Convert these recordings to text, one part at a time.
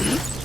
Baby.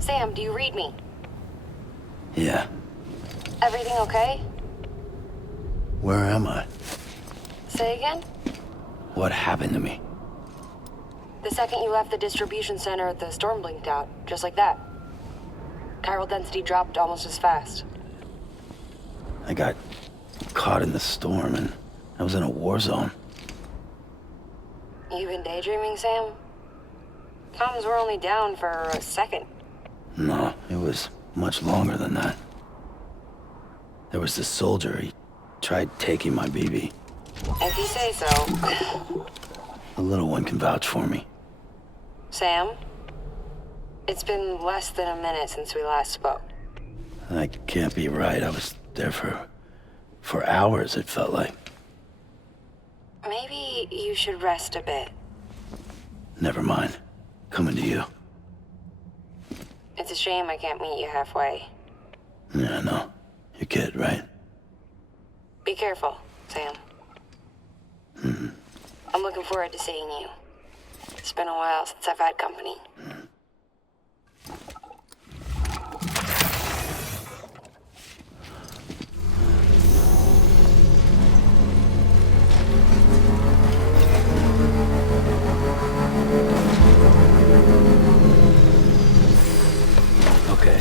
Sam, do you read me? Yeah. Everything okay? Where am I? Say again? What happened to me? The second you left the distribution center, the storm blinked out, just like that. Chiral density dropped almost as fast. I got caught in the storm and I was in a war zone. You been daydreaming, Sam? Comms were only down for a second. No, it was much longer than that. There was this soldier, he tried taking my BB. If you say so. The little one can vouch for me. Sam? It's been less than a minute since we last spoke. That can't be right. I was there for hours, it felt like. Maybe you should rest a bit. Never mind. Coming to you. It's a shame I can't meet you halfway. Yeah, I know. Your kid, right? Be careful, Sam. Mm-hmm. I'm looking forward to seeing you. It's been a while since I've had company. Okay.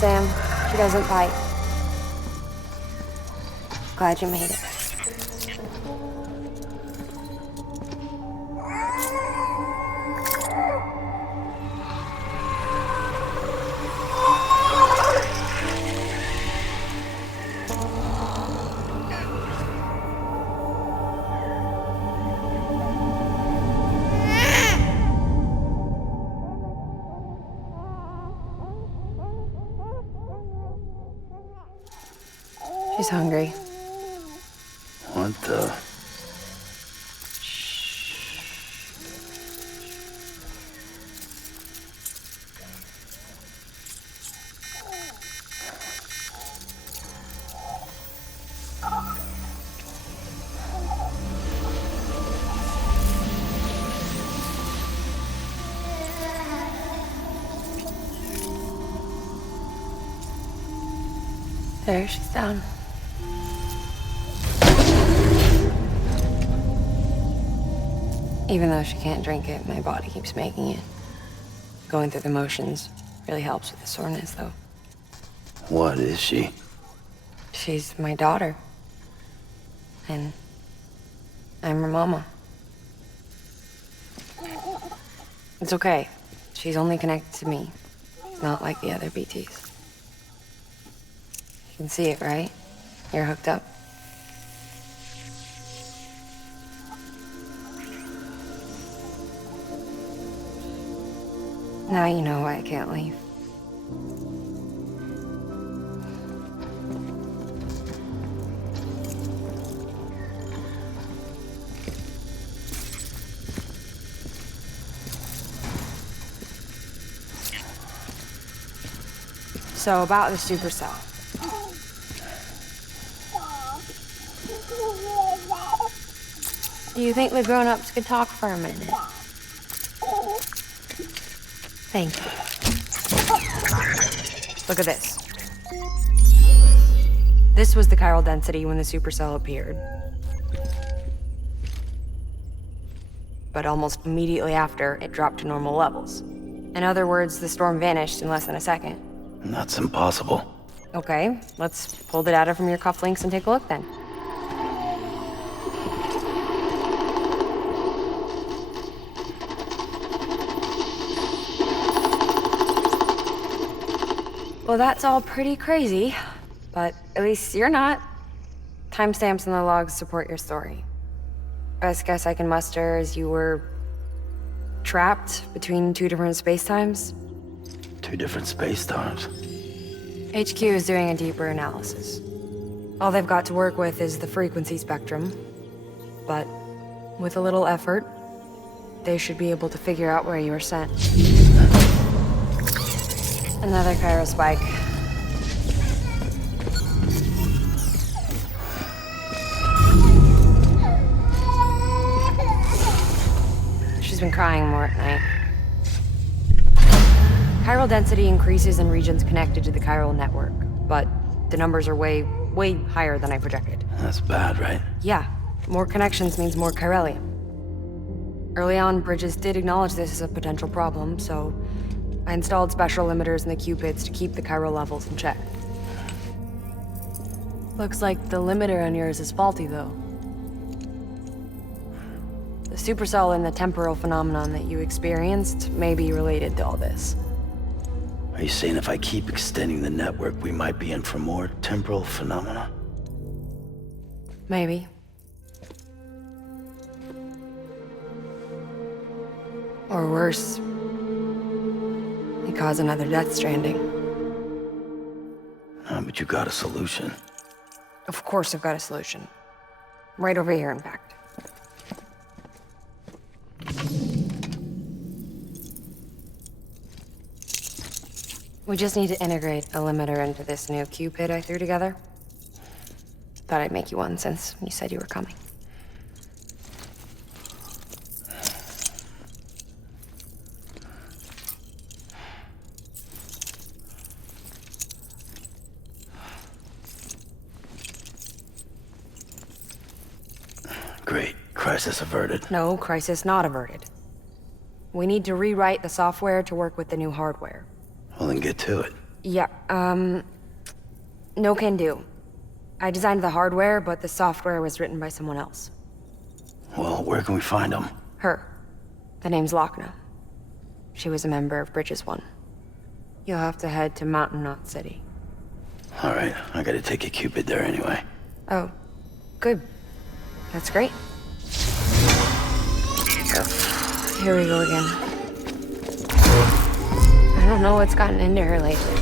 Sam. She doesn't bite. Glad you made it. She's hungry. What the? There, she's down. Even though she can't drink it, my body keeps making it. Going through the motions really helps with the soreness, though. What is she? She's my daughter. And I'm her mama. It's okay. She's only connected to me, not like the other BTs. You can see it, right? You're hooked up. Now you know why I can't leave. So about the supercell. Do you think the grown-ups could talk for a minute? Thank you. Look at this. This was the chiral density when the supercell appeared. But almost immediately after, it dropped to normal levels. In other words, the storm vanished in less than a second. That's impossible. Okay, let's pull the data from your cufflinks and take a look then. Well, that's all pretty crazy, but at least you're not. Timestamps in the logs support your story. Best guess I can muster is you were trapped between two different spacetimes. Two different space times. HQ is doing a deeper analysis. All they've got to work with is the frequency spectrum, but with a little effort, they should be able to figure out where you were sent. Another chiral spike. She's been crying more at night. Chiral density increases in regions connected to the chiral network, but the numbers are way higher than I projected. That's bad, right? Yeah, more connections means more chiralium. Early on, Bridges did acknowledge this as a potential problem, so I installed special limiters in the Cupids to keep the chiral levels in check. Looks like the limiter on yours is faulty, though. The supercell and the temporal phenomenon that you experienced may be related to all this. Are you saying if I keep extending the network, we might be in for more temporal phenomena? Maybe. Or worse, they cause another Death Stranding. But you got a solution. Of course I've got a solution. Right over here, in fact. We just need to integrate a limiter into this new Cupid I threw together. Thought I'd make you one since you said you were coming. Great. Crisis averted. No, crisis not averted. We need to rewrite the software to work with the new hardware. Well, then get to it. Yeah, no can do. I designed the hardware, but the software was written by someone else. Well, where can we find them? Her. The name's Lochna. She was a member of Bridges 1. You'll have to head to Mountain Knot City. All right, I gotta take a Cupid there anyway. Oh, good. That's great. Here we go again. I don't know what's gotten into her lately.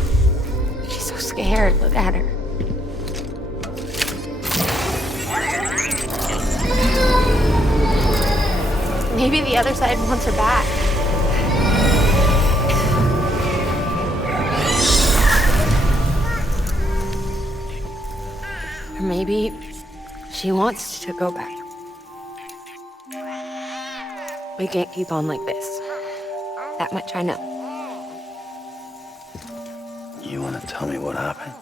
She's so scared. Look at her. Maybe the other side wants her back. Or maybe she wants to go back. We can't keep on like this. That much I know. You wanna tell me what happened?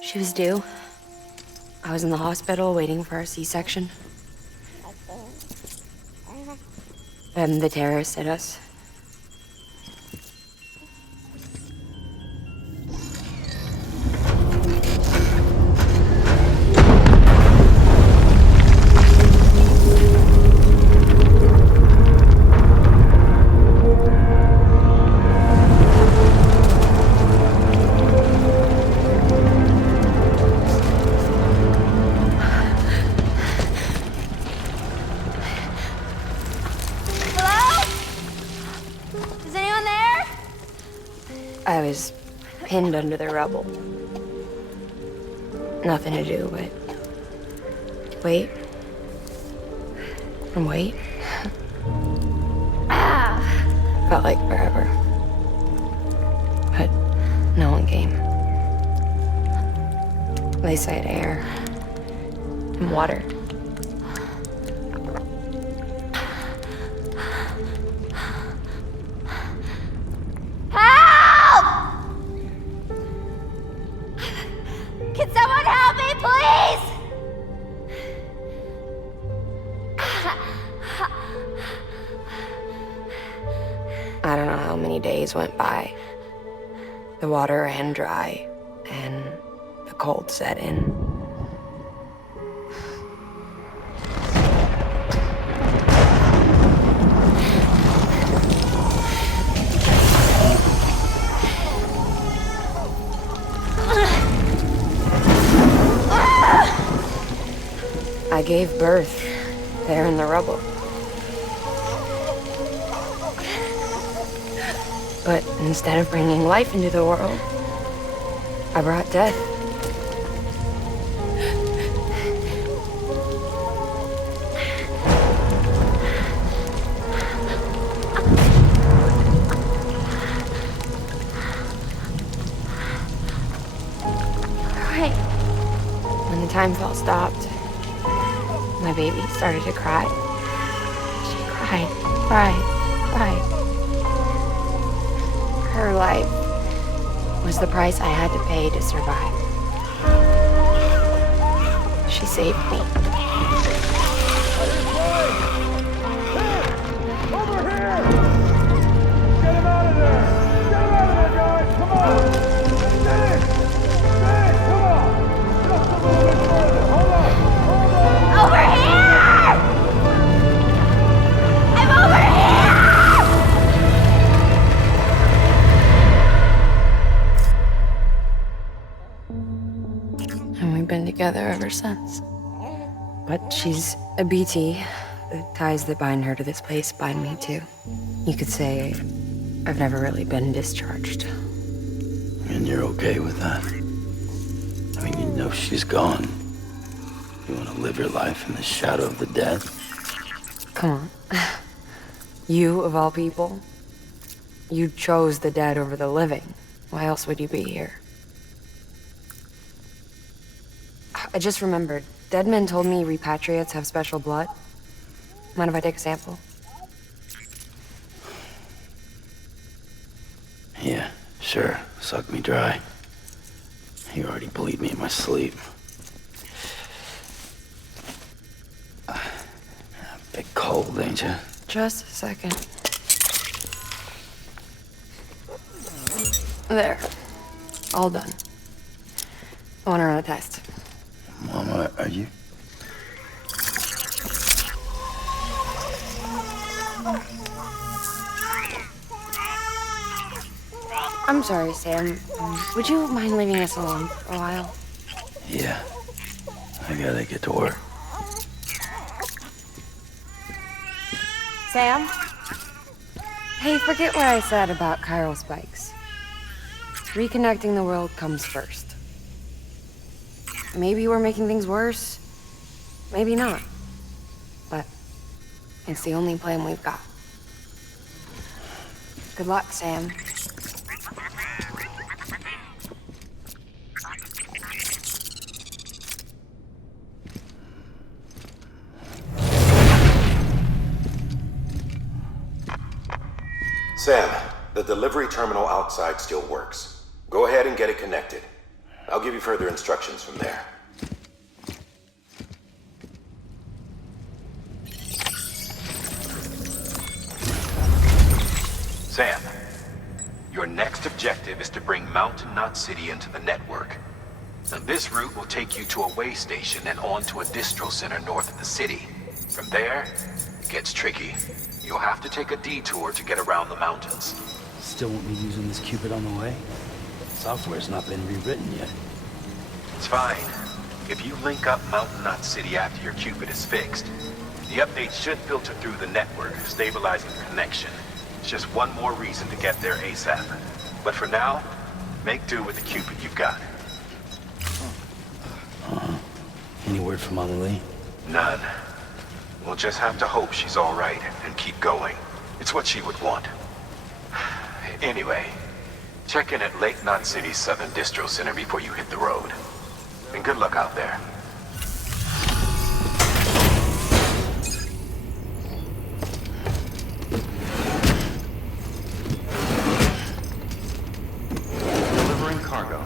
She was due. I was in the hospital waiting for a C-section. Then the terrorists hit us. I was pinned under the rubble. Nothing to do but wait and wait. Felt like forever. But no one came. They said air and water. Can someone help me, please? I don't know how many days went by. The water ran dry, and the cold set in. I gave birth there in the rubble. But instead of bringing life into the world, I brought death. Right. When the time felt stopped, my baby started to cry. She cried, cried. Her life was the price I had to pay to survive. She saved me. Over here! Get him out of there! Get him out of there, guys! Come on! Dig! Dig! Come on! Just a little bit further. Hold on! Hold on! Over here! I'm over here! And we've been together ever since. But she's a BT. The ties that bind her to this place bind me too. You could say I've never really been discharged. And you're okay with that? I mean, you know she's gone. You want to live your life in the shadow of the dead? Come on. You, of all people, you chose the dead over the living. Why else would you be here? I just remembered. Dead men told me repatriates have special blood. Mind if I take a sample? Yeah, sure. Suck me dry. You already bleed me in my sleep. Bit cold, ain't you? Just a second. There. All done. I want to run a test. Mama, are you? I'm sorry, Sam. Would you mind leaving us alone for a while? Yeah. I gotta get to work. Sam? Hey, forget what I said about chiral spikes. Reconnecting the world comes first. Maybe we're making things worse. Maybe not. But it's the only plan we've got. Good luck, Sam. Sam, the delivery terminal outside still works. Go ahead and get it connected. I'll give you further instructions from there. Sam, your next objective is to bring Mountain Knot City into the network. Now, this route will take you to a way station and on to a distro center north of the city. From there, it gets tricky. You'll have to take a detour to get around the mountains. Still won't be using this Cupid on the way? Software's not been rewritten yet. It's fine. If you link up Mountain Knot City after your Cupid is fixed, the updates should filter through the network, stabilizing the connection. It's just one more reason to get there ASAP. But for now, make do with the Cupid you've got. Any word from Mother Lee? None. We'll just have to hope she's all right and keep going. It's what she would want. Anyway, check in at Lake Knot City's Southern Distro Center before you hit the road. And good luck out there. Delivering cargo.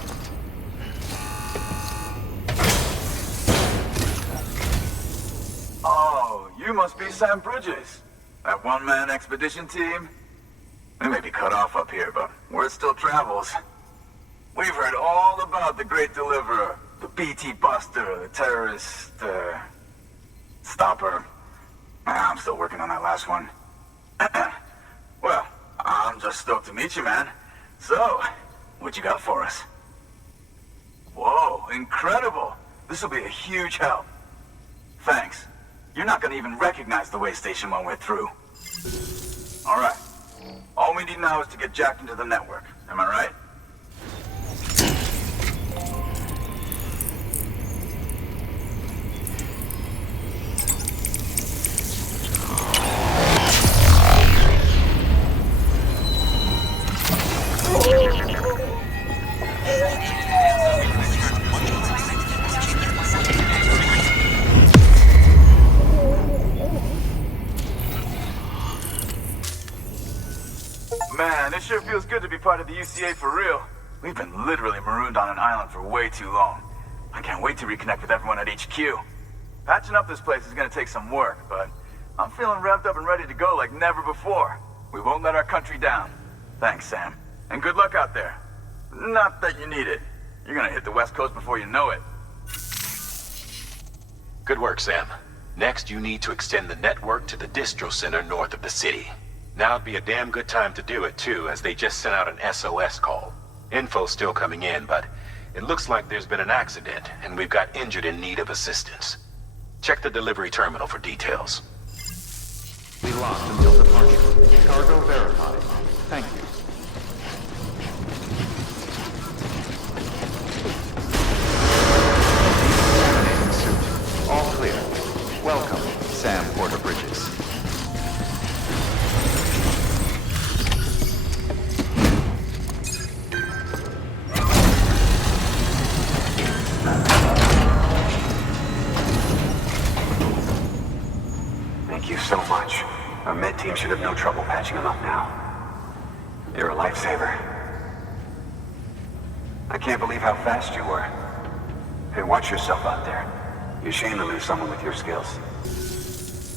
Oh, you must be Sam Bridges. That one-man expedition team? We may be cut off up here, but word still travels. We've heard all about the Great Deliverer, the BT Buster, the terrorist, stopper. I'm still working on that last one. Well, I'm just stoked to meet you, man. So, what you got for us? Whoa, incredible. This will be a huge help. Thanks. You're not gonna even recognize the way station when we're through. All right. All we need now is to get jacked into the network. Am I right? Man, it sure feels good to be part of the UCA for real. We've been literally marooned on an island for way too long. I can't wait to reconnect with everyone at HQ. Patching up this place is gonna take some work, but I'm feeling revved up and ready to go like never before. We won't let our country down. Thanks, Sam. And good luck out there. Not that you need it. You're gonna hit the West Coast before you know it. Good work, Sam. Next, you need to extend the network to the distro center north of the city. Now'd be a damn good time to do it, too, as they just sent out an SOS call. Info's still coming in, but it looks like there's been an accident, and we've got injured in need of assistance. Check the delivery terminal for details. We lost until departure. Cargo verified. Thank you. Examining suit. All clear. Welcome, Sam Porter Bridges. Thank you so much. Our med team should have no trouble patching him up now. You're a lifesaver. I can't believe how fast you were. Hey, watch yourself out there. You're ashamed to lose someone with your skills.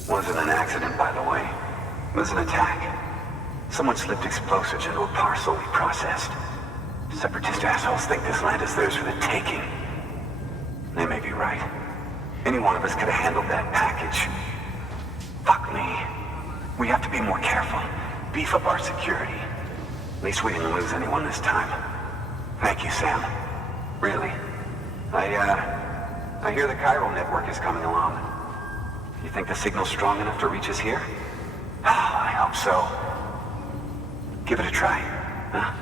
Wasn't an accident, by the way. It was an attack. Someone slipped explosives into a parcel we processed. Separatist assholes think this land is theirs for the taking. They may be right. Any one of us could have handled that package. Fuck me. We have to be more careful. Beef up our security. At least we didn't lose anyone this time. Thank you, Sam. Really. I hear the chiral network is coming along. You think the signal's strong enough to reach us here? I hope so. Give it a try, huh?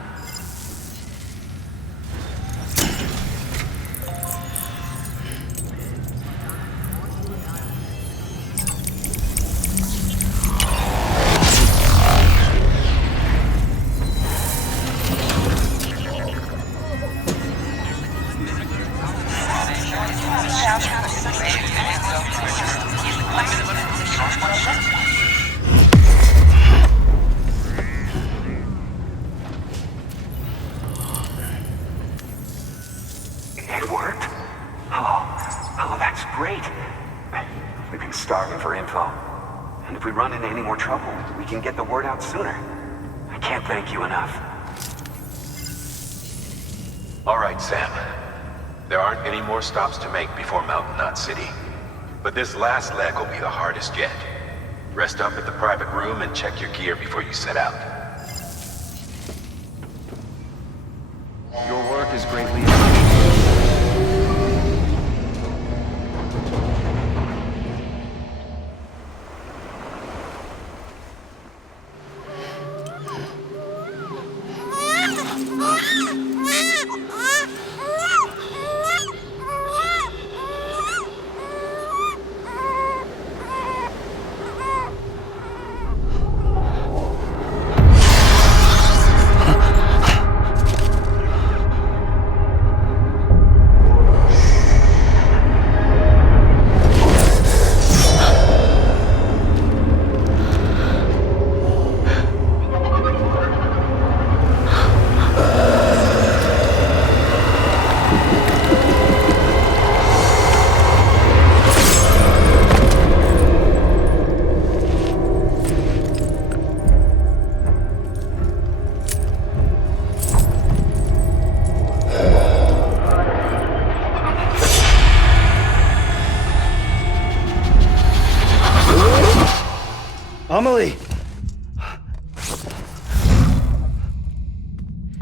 It worked? Oh, that's great. We've been starving for info. And if we run into any more trouble, we can get the word out sooner. I can't thank you enough. All right, Sam. There aren't any more stops to make before Mountain Knot City. But this last leg will be the hardest yet. Rest up at the private room and check your gear before you set out. Your work is greatly appreciated. Amelie!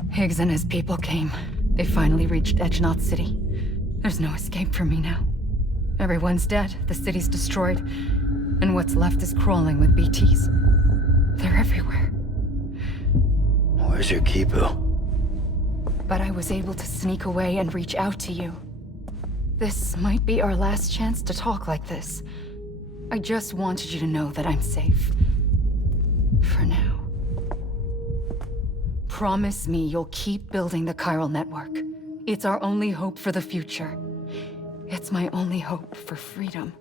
Higgs and his people came. They finally reached Knot City. There's no escape for me now. Everyone's dead, the city's destroyed, and what's left is crawling with BTs. They're everywhere. Where's your Kipu? But I was able to sneak away and reach out to you. This might be our last chance to talk like this. I just wanted you to know that I'm safe. For now. Promise me you'll keep building the chiral network. It's our only hope for the future. It's my only hope for freedom.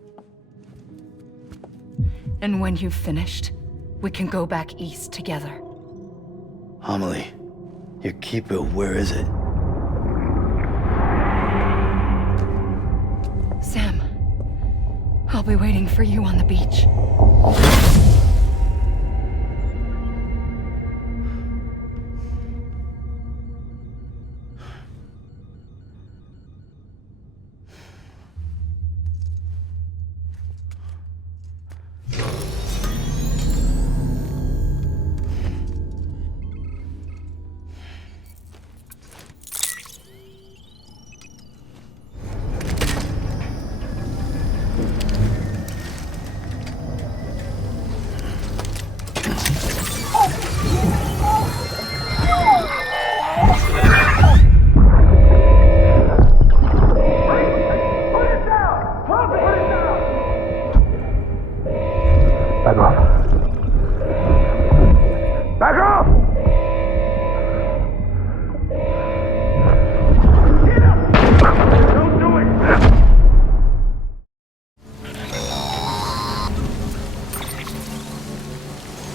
And when you've finished, we can go back east together. Amelie, your Kipu, where is it? Sam, I'll be waiting for you on the beach.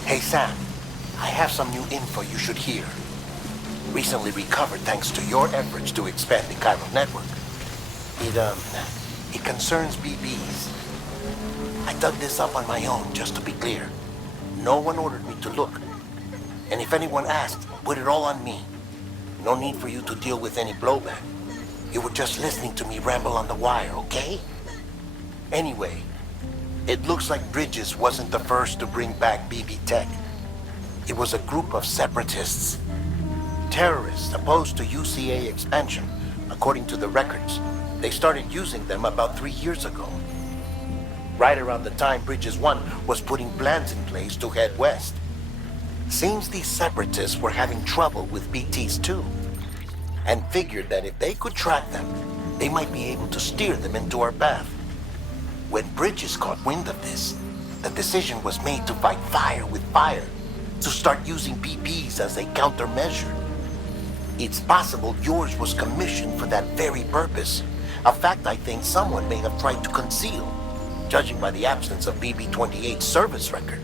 Hey Sam, I have some new info you should hear. Recently recovered thanks to your efforts to expand the chiral network. It concerns BBs. I dug this up on my own, just to be clear. No one ordered me to look. And if anyone asked, put it all on me. No need for you to deal with any blowback. You were just listening to me ramble on the wire, okay? Anyway, it looks like Bridges wasn't the first to bring back BB Tech. It was a group of separatists. Terrorists opposed to UCA expansion, according to the records. They started using them about 3 years ago. Right around the time Bridges 1 was putting plans in place to head west. Seems these separatists were having trouble with BTs too, and figured that if they could track them, they might be able to steer them into our path. When Bridges caught wind of this, the decision was made to fight fire with fire, to start using BBs as a countermeasure. It's possible yours was commissioned for that very purpose, a fact I think someone may have tried to conceal, judging by the absence of BB-28's service record.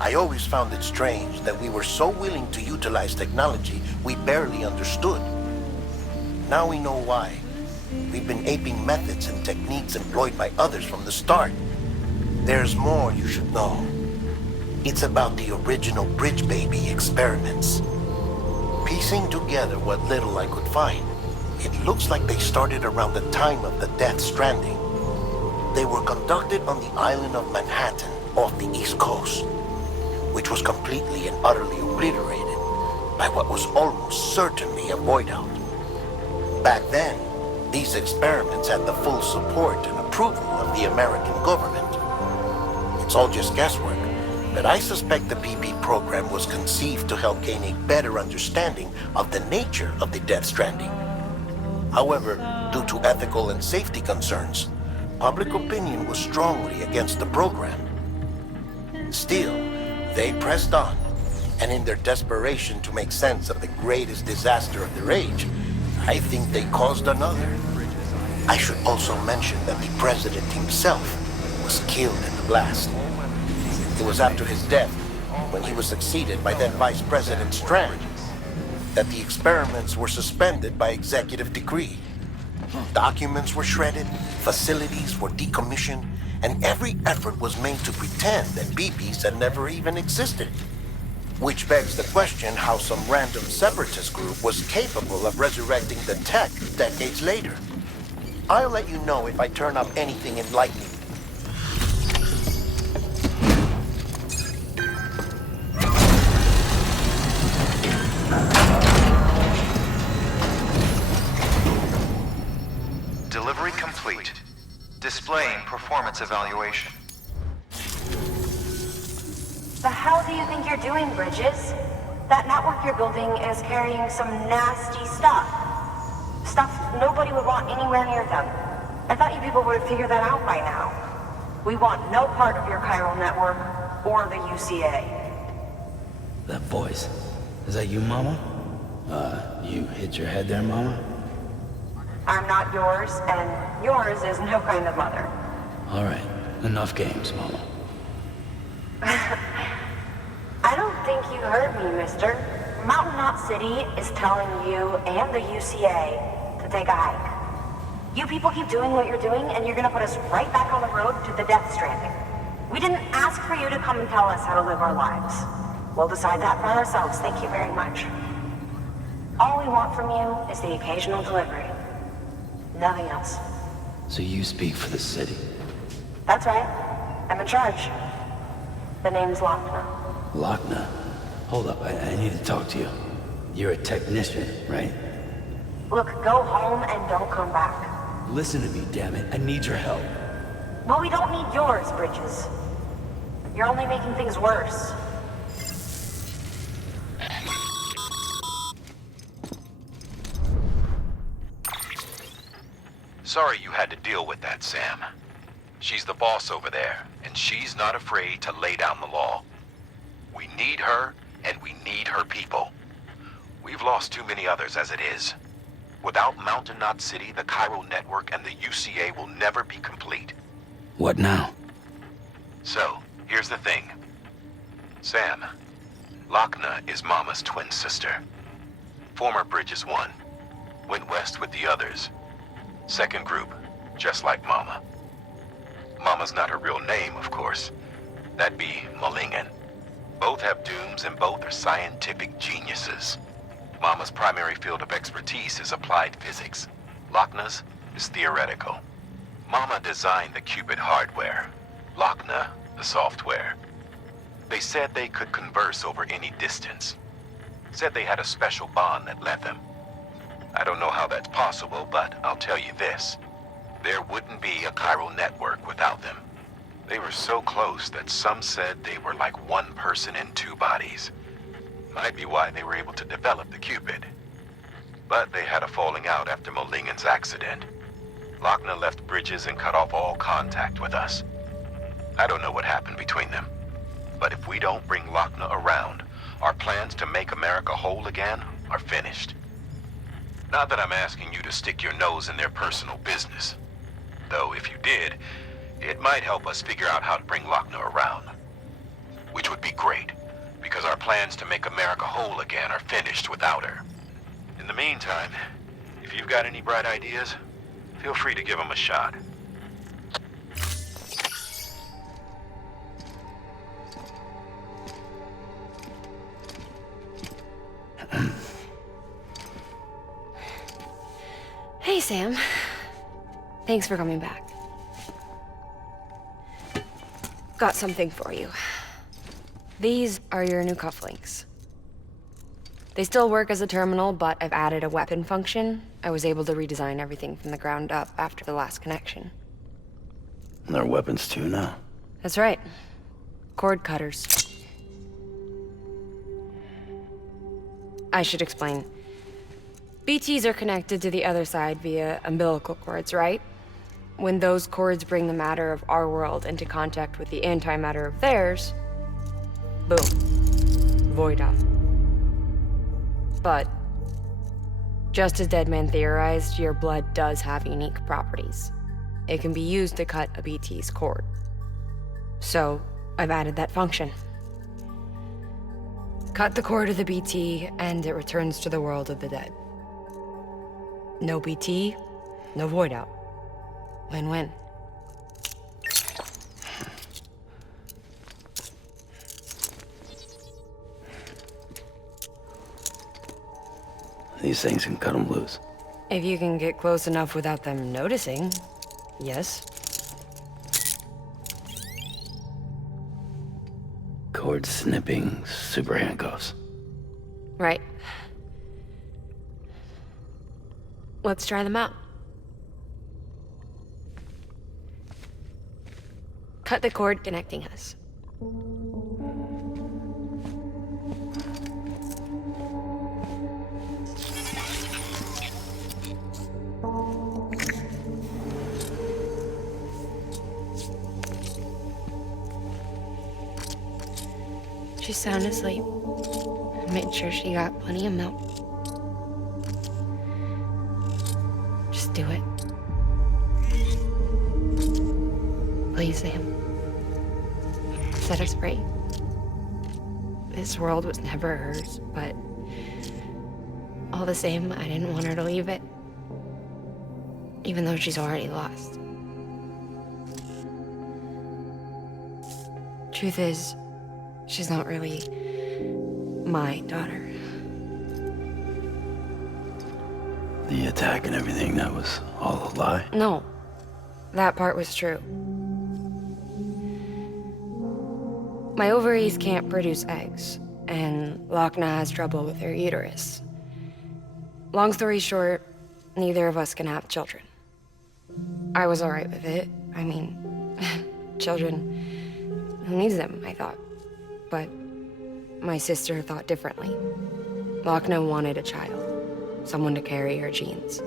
I always found it strange that we were so willing to utilize technology we barely understood. Now we know why. We've been aping methods and techniques employed by others from the start. There's more you should know. It's about the original Bridge Baby experiments. Piecing together what little I could find, it looks like they started around the time of the Death Stranding. They were conducted on the island of Manhattan off the East Coast, which was completely and utterly obliterated by what was almost certainly a void out. Back then, these experiments had the full support and approval of the American government. It's all just guesswork, but I suspect the BB program was conceived to help gain a better understanding of the nature of the Death Stranding. However, due to ethical and safety concerns, public opinion was strongly against the program. Still, they pressed on, and in their desperation to make sense of the greatest disaster of their age, I think they caused another. I should also mention that the president himself was killed in the blast. It was after his death, when he was succeeded by then Vice President Strand, that the experiments were suspended by executive decree. Documents were shredded, facilities were decommissioned, and every effort was made to pretend that BBs had never even existed. Which begs the question how some random separatist group was capable of resurrecting the tech decades later. I'll let you know if I turn up anything enlightening. Delivery complete. Displaying performance evaluation. The hell do you think you're doing, Bridges? That network you're building is carrying some nasty stuff. Stuff nobody would want anywhere near them. I thought you people would have figured that out by now. We want no part of your chiral network or the UCA. That voice. Is that you, Mama? You hit your head there, Mama? I'm not yours, and yours is no kind of mother. All right. Enough games, Mama. I don't think you heard me, mister. Mountain Knot City is telling you and the UCA to take a hike. You people keep doing what you're doing, and you're gonna put us right back on the road to the Death Stranding. We didn't ask for you to come and tell us how to live our lives. We'll decide that for ourselves, thank you very much. All we want from you is the occasional delivery. Nothing else. So you speak for the city? That's right. I'm in charge. The name's Lochner. Lochner? Hold up, I need to talk to you. You're a technician, right? Look, go home and don't come back. Listen to me, damn it. I need your help. Well, we don't need yours, Bridges. You're only making things worse. Sorry you had to deal with that, Sam. She's the boss over there, and she's not afraid to lay down the law. We need her, and we need her people. We've lost too many others as it is. Without Mountain Knot City, the chiral network, and the UCA will never be complete. What now? So, here's the thing. Sam, Lochner is Mama's twin sister. Former Bridges 1. Went west with the others. Second group, just like Mama. Mama's not her real name, of course. That'd be Malingen. Both have dooms and both are scientific geniuses. Mama's primary field of expertise is applied physics. Lochna's is theoretical. Mama designed the Cupid hardware. Lochna, the software. They said they could converse over any distance. Said they had a special bond that led them. I don't know how that's possible, but I'll tell you this. There wouldn't be a chiral network without them. They were so close that some said they were like one person in two bodies. Might be why they were able to develop the Cupid. But they had a falling out after Molingen's accident. Lochna left Bridges and cut off all contact with us. I don't know what happened between them. But if we don't bring Lochna around, our plans to make America whole again are finished. Not that I'm asking you to stick your nose in their personal business. Though if you did, it might help us figure out how to bring Lochna around. Which would be great, because our plans to make America whole again are finished without her. In the meantime, if you've got any bright ideas, feel free to give them a shot. Hey, Sam. Thanks for coming back. Got something for you. These are your new cufflinks. They still work as a terminal, but I've added a weapon function. I was able to redesign everything from the ground up after the last connection. And they're weapons too now. That's right. Cord cutters. I should explain. BTs are connected to the other side via umbilical cords, right? When those cords bring the matter of our world into contact with the antimatter of theirs, boom. Void out. But, just as Deadman theorized, your blood does have unique properties. It can be used to cut a BT's cord. So, I've added that function. Cut the cord of the BT, and it returns to the world of the dead. No BT, no void out. Win-win. These things can cut them loose. If you can get close enough without them noticing, yes. Cord snipping, super handcuffs. Right. Let's try them out. Cut the cord connecting us. She's sound asleep. I made sure she got plenty of milk. Just do it. Please, Sam. Set us free. This world was never hers, but all the same, I didn't want her to leave it. Even though she's already lost. Truth is, she's not really my daughter. The attack and everything, that was all a lie? No, that part was true. My ovaries can't produce eggs, and Lochna has trouble with her uterus. Long story short, neither of us can have children. I was alright with it. I mean, children, who needs them, I thought. But my sister thought differently. Lochna wanted a child, someone to carry her genes.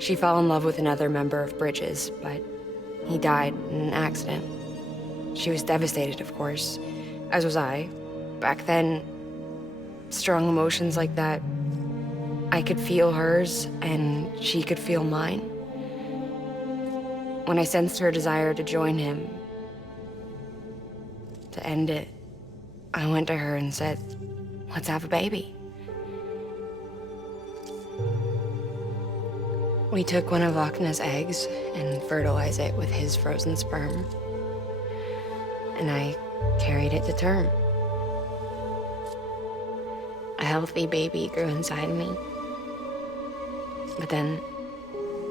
She fell in love with another member of Bridges, but he died in an accident. She was devastated, of course, as was I. Back then, strong emotions like that, I could feel hers, and she could feel mine. When I sensed her desire to join him, to end it, I went to her and said, let's have a baby. We took one of Lochna's eggs and fertilized it with his frozen sperm. And I carried it to term. A healthy baby grew inside me. But then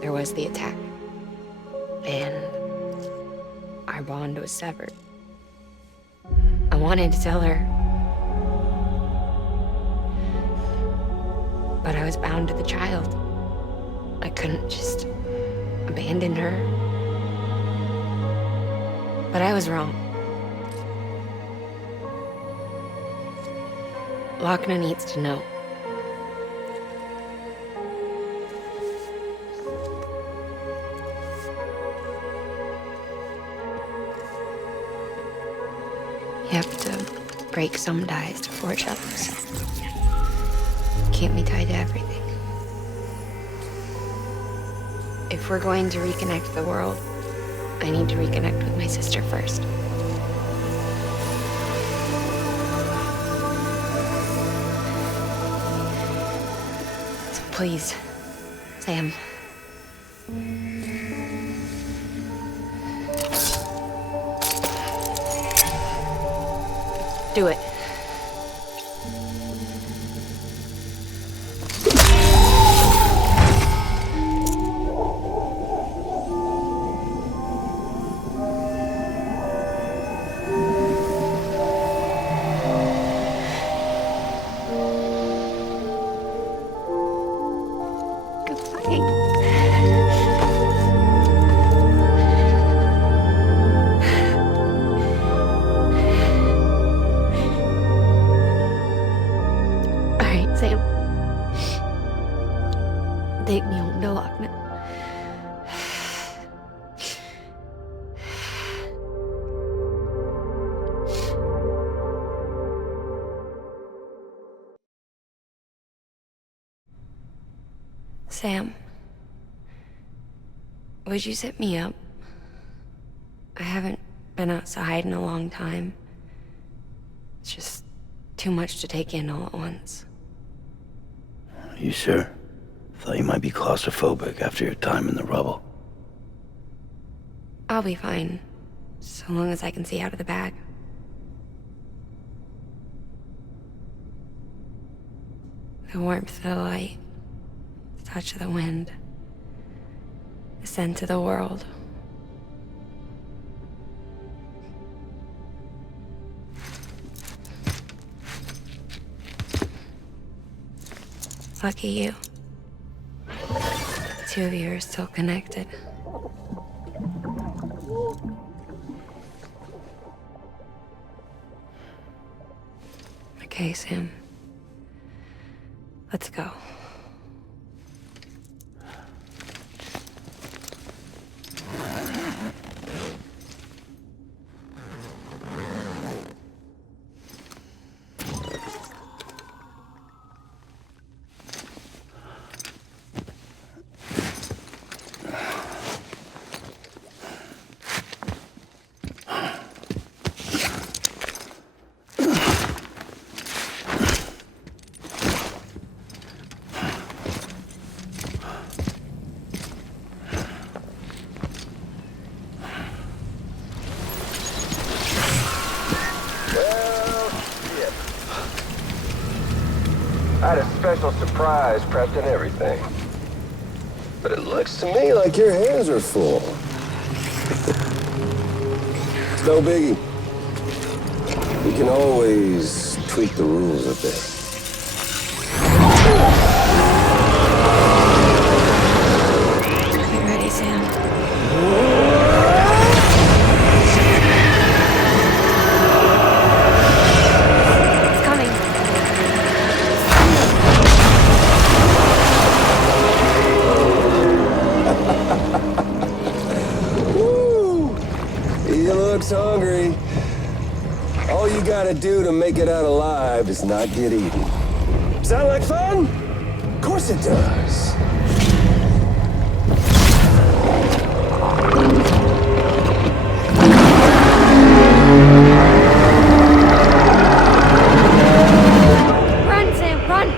there was the attack. And our bond was severed. I wanted to tell her. But I was bound to the child. I couldn't just abandon her. But I was wrong. Lochner needs to know. You have to break some ties to forge others. Can't be tied to everything. If we're going to reconnect the world, I need to reconnect with my sister first. So please, Sam. Do it. Take me home to Lochner. Sam, would you set me up? I haven't been outside in a long time. It's just too much to take in all at once. You sure? Thought you might be claustrophobic after your time in the rubble. I'll be fine, so long as I can see out of the bag. The warmth of the light, the touch of the wind, the scent of the world. Lucky you. The two of you are still connected. Okay, Sam. Let's go. I had a special surprise prepped and everything. But it looks to me like your hands are full. It's no biggie. We can always tweak the rules a bit. You ready, Sam? Hungry. All you gotta do to make it out alive is not get eaten. Sound like fun? Of course it does. Run, Sam, run!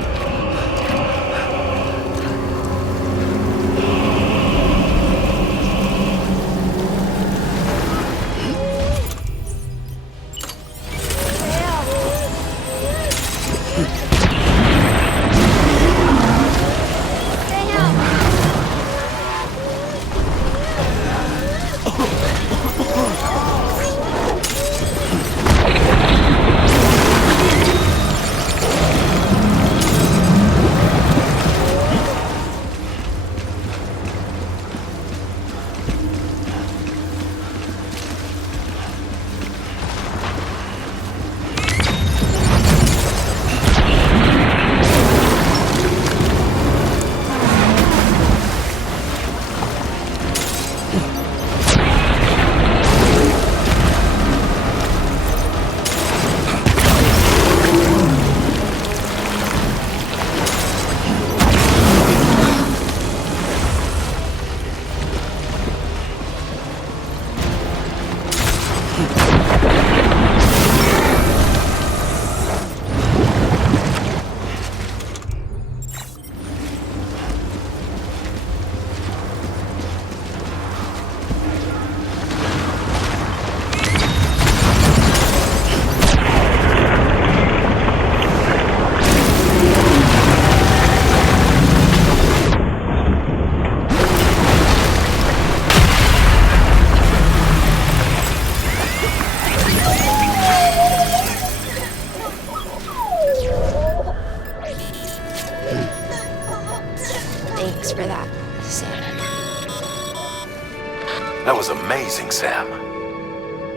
Sam.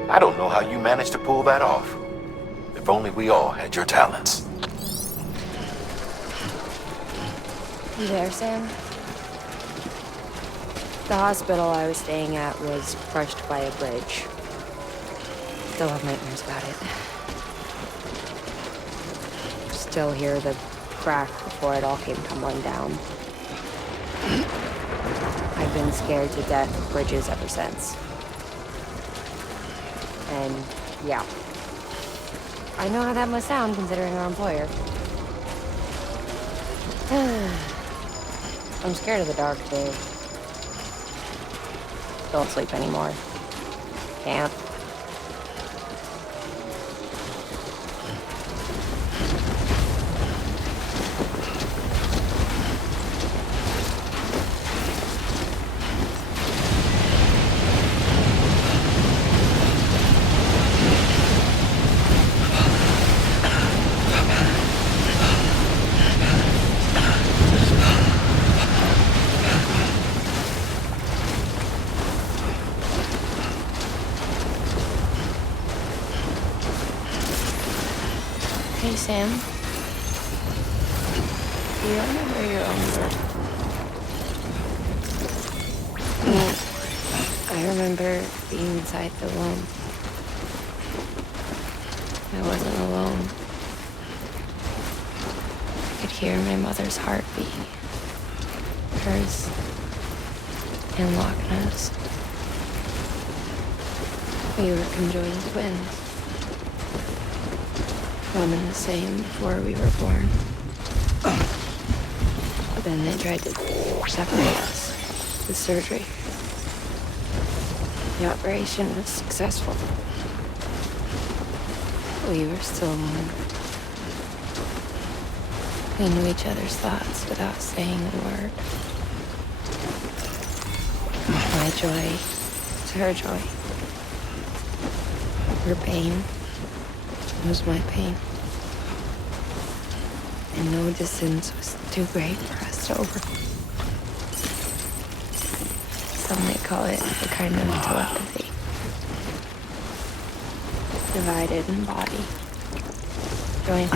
I don't know how you managed to pull that off. If only we all had your talents. You there, Sam? The hospital I was staying at was crushed by a bridge. Still have nightmares about it. Still hear the crack before it all came tumbling down. I've been scared to death of bridges ever since. And, yeah. I know how that must sound considering our employer. I'm scared of the dark, too. Don't sleep anymore. Can't. Hey, Sam. Do you remember your own birth? I remember being inside the womb. I wasn't alone. I could hear my mother's heartbeat. Hers. And Lochna's. We were conjoined twins. One and the same before we were born. But then they tried to separate us with surgery. The operation was successful. We were still one. We knew each other's thoughts without saying a word. My joy was her joy. Her pain was my pain. And no distance was too great for us to overcome. Some may call it a kind of telepathy. Divided in body. Joined.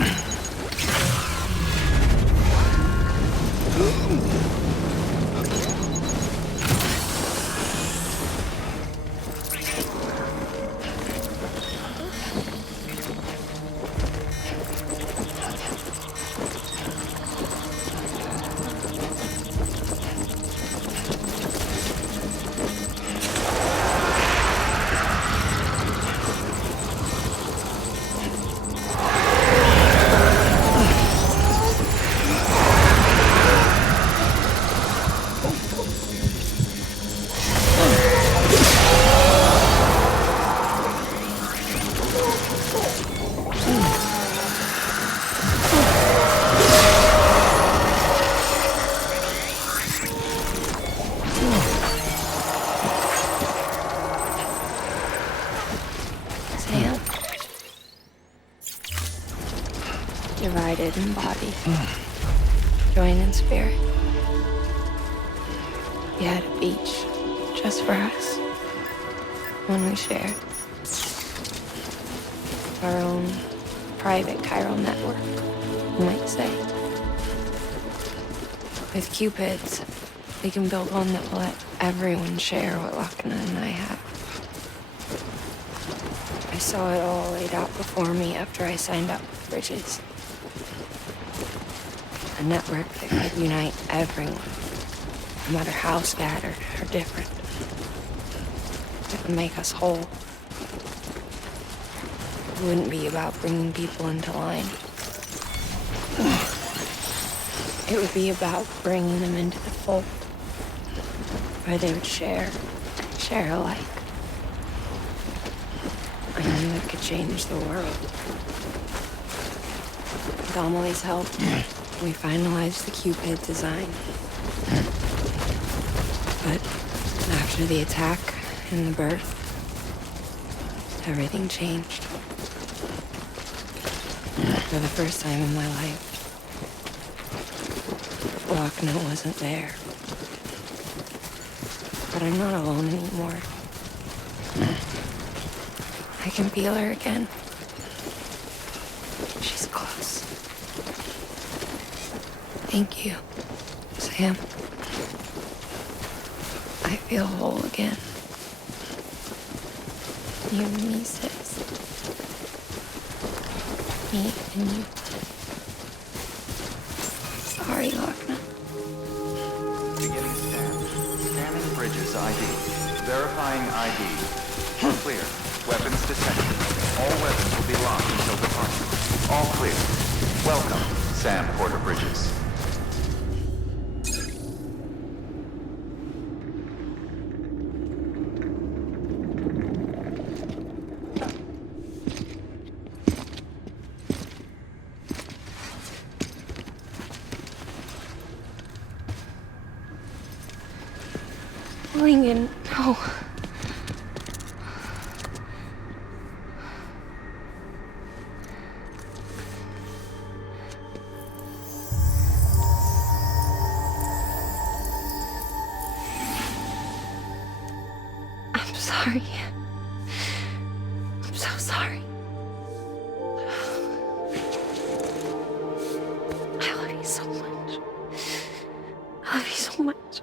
Divided in body, joined in spirit. We had a beach just for us, one we shared. Our own private chiral network, you might say. With Cupids, we can build one that will let everyone share what Lochna and I have. I saw it all laid out before me after I signed up with Bridges. A network that could unite everyone, no matter how scattered or different. It would make us whole. It wouldn't be about bringing people into line. It would be about bringing them into the fold, where they would share alike. I knew it could change the world. With Amelie's help, we finalized the Cupid design. But after the attack and the birth, everything changed. For the first time in my life, Lochna wasn't there. But I'm not alone anymore. I can feel her again. She's close. Thank you, Sam. I feel whole again. You and me, sis. Me and you. Sorry, Lochner. Beginning scan. Scanning Bridges ID. Verifying ID. Clear. Weapons detected. All weapons will be locked until departure. All clear. Welcome, Sam Porter Bridges. Lincoln, no. I'm sorry. I'm so sorry. I love you so much. I love you so much.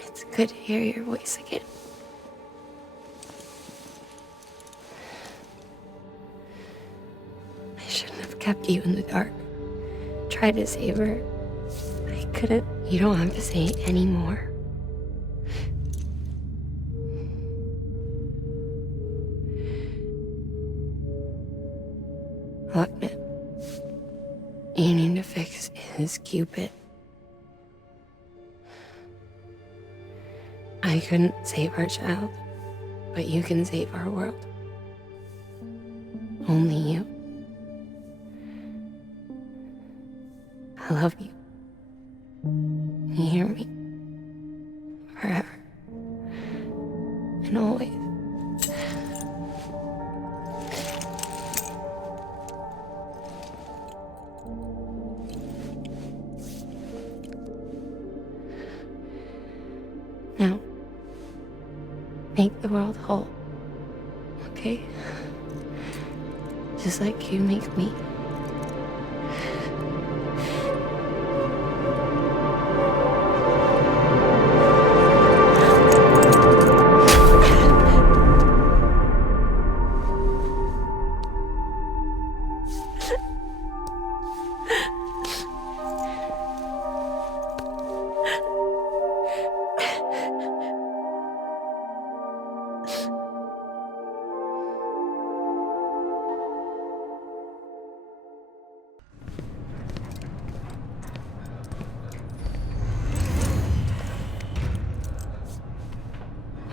It's good to hear your voice again. I shouldn't have kept you in the dark. Tried to save her. I couldn't. You don't have to say any more. Look, man. You need to fix his Cupid. I couldn't save our child, but you can save our world. Only you. I love you. You hear me? Forever. And always. Now, make the world whole, okay? Just like you make me.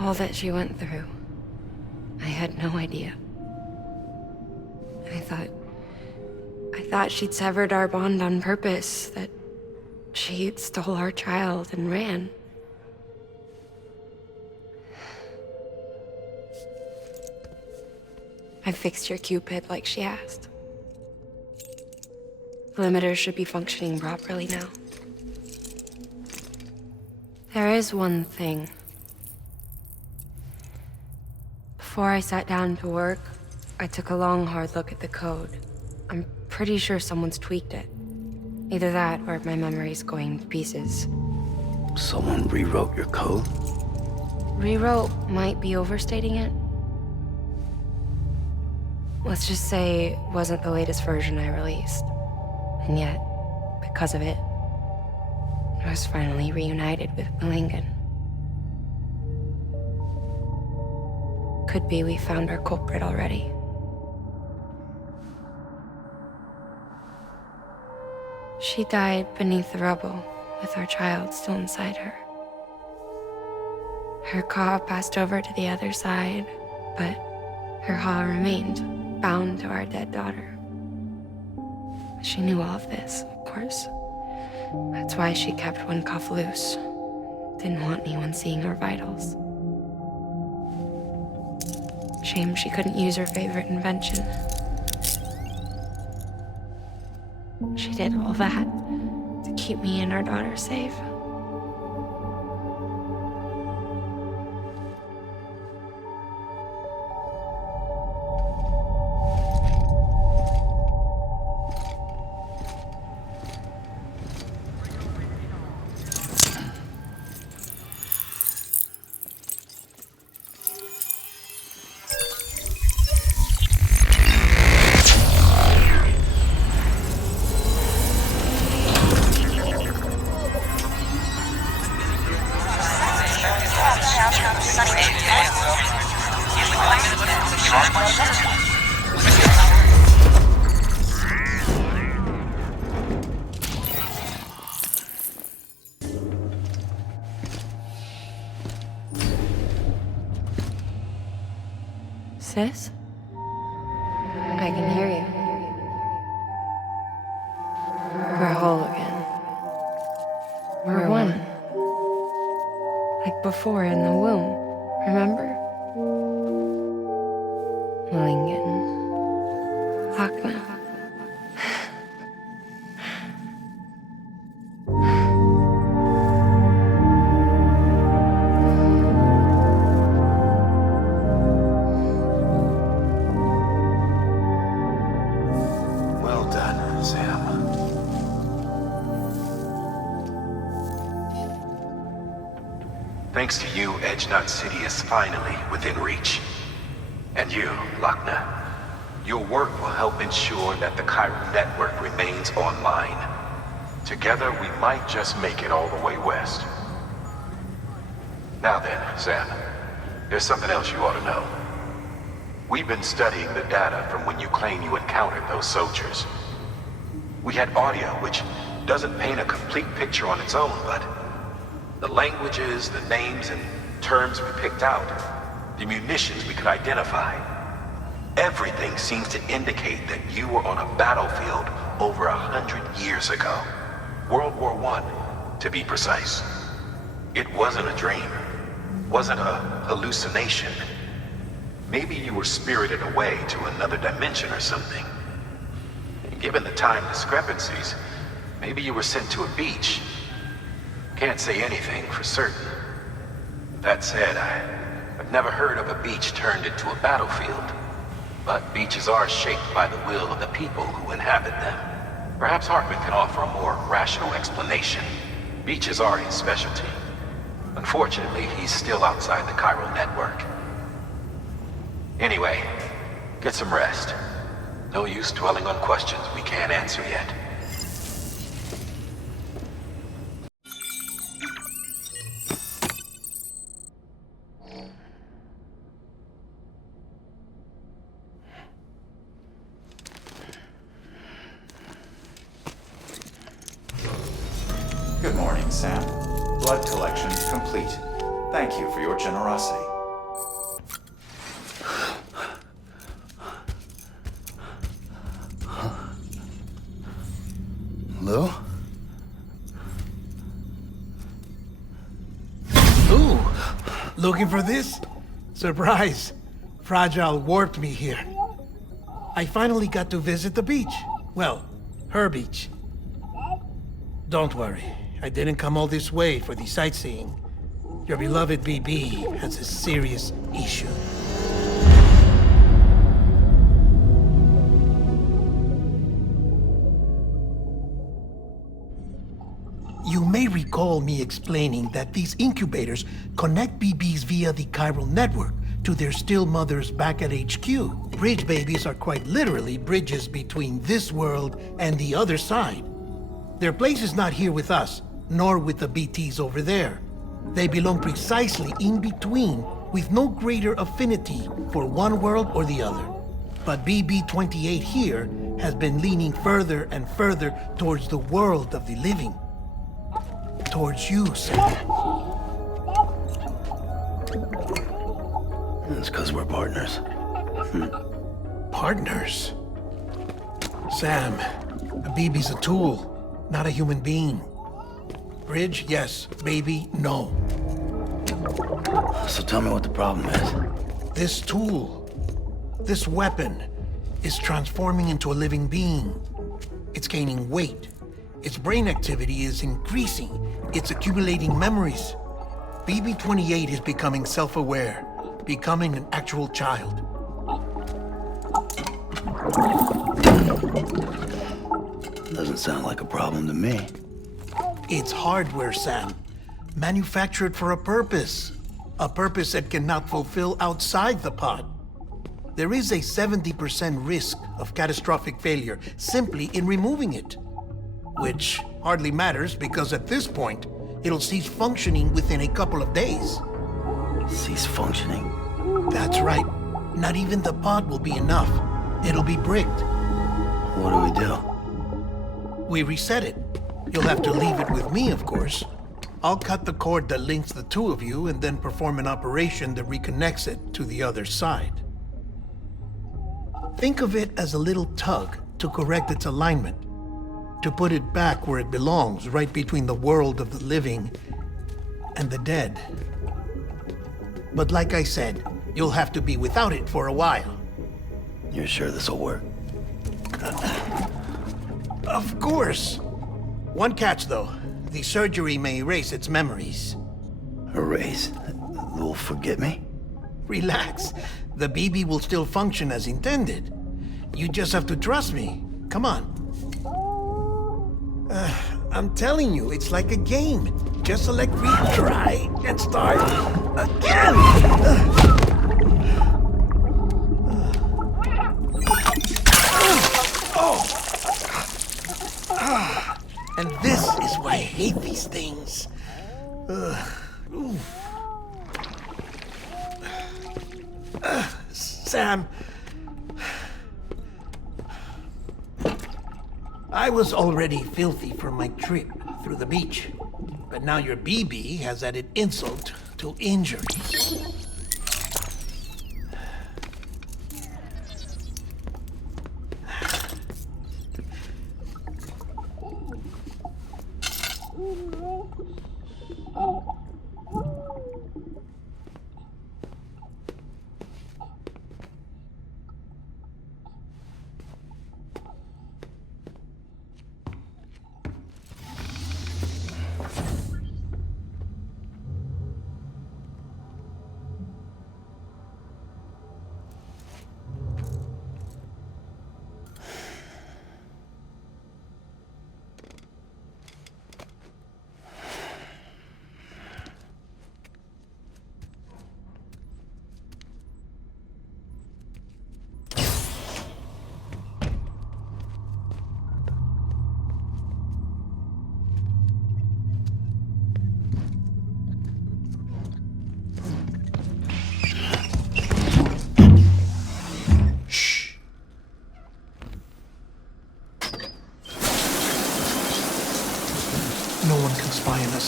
All that she went through, I had no idea. I thought she'd severed our bond on purpose, that she stole our child and ran. I fixed your Cupid like she asked. The limiter should be functioning properly now. There is one thing. Before I sat down to work, I took a long, hard look at the code. I'm pretty sure someone's tweaked it. Either that, or my memory's going to pieces. Someone rewrote your code? Rewrote might be overstating it. Let's just say it wasn't the latest version I released. And yet, because of it, I was finally reunited with Lincoln. Could be we found our culprit already. She died beneath the rubble, with our child still inside her. Her caw passed over to the other side, but her haw remained, bound to our dead daughter. She knew all of this, of course. That's why she kept one cuff loose. Didn't want anyone seeing her vitals. Shame she couldn't use her favorite invention. She did all that to keep me and our daughter safe. Sis? I can hear you. We're whole again. We're one. Like before in the womb, remember? Lingen. Lochner. Well done, Sam. Thanks to you, Edgenut City is finally within reach. And you, Lochner, your work will help ensure that the chiral network remains online. Together, we might just make it all the way west. Now then, Sam, there's something else you ought to know. We've been studying the data from when you claim you encountered those soldiers. We had audio, which doesn't paint a complete picture on its own, but the languages, the names, and terms we picked out, the munitions we could identify, everything seems to indicate that you were on a battlefield over 100 years ago. World War I, to be precise. It wasn't a dream. Wasn't a hallucination. Maybe you were spirited away to another dimension or something. Given the time discrepancies, maybe you were sent to a beach. Can't say anything for certain. That said, I've never heard of a beach turned into a battlefield. But beaches are shaped by the will of the people who inhabit them. Perhaps Hartman can offer a more rational explanation. Beaches are his specialty. Unfortunately, he's still outside the chiral network. Anyway, get some rest. No use dwelling on questions we can't answer yet. Good morning, Sam. Blood collection complete. Thank you for your generosity. Hello? Ooh, looking for this? Surprise. Fragile warped me here. I finally got to visit the beach. Well, her beach. Don't worry, I didn't come all this way for the sightseeing. Your beloved BB has a serious issue. You may recall me explaining that these incubators connect BBs via the chiral network to their still mothers back at HQ. Bridge babies are quite literally bridges between this world and the other side. Their place is not here with us, nor with the BTs over there. They belong precisely in between, with no greater affinity for one world or the other. But BB-28 here has been leaning further and further towards the world of the living. Towards you, Sam. It's because we're partners. Partners? Sam, a BB's a tool, not a human being. Bridge, yes. Baby, no. So tell me what the problem is. This tool, this weapon, is transforming into a living being. It's gaining weight. Its brain activity is increasing. It's accumulating memories. BB-28 is becoming self-aware, becoming an actual child. Doesn't sound like a problem to me. It's hardware, Sam. Manufactured for a purpose. A purpose it cannot fulfill outside the pod. There is a 70% risk of catastrophic failure simply in removing it. Which hardly matters because at this point, it'll cease functioning within a couple of days. Cease functioning? That's right. Not even the pod will be enough. It'll be bricked. What do we do? We reset it. You'll have to leave it with me, of course. I'll cut the cord that links the two of you and then perform an operation that reconnects it to the other side. Think of it as a little tug to correct its alignment, to put it back where it belongs, right between the world of the living and the dead. But like I said, you'll have to be without it for a while. You're sure this'll work? Of course. One catch, though. The surgery may erase its memories. Erase? Will forget me? Relax. The BB will still function as intended. You just have to trust me. Come on. I'm telling you, it's like a game. Just select retry and start again! And this is why I hate these things. Sam, I was already filthy from my trip through the beach, but now your BB has added insult to injury.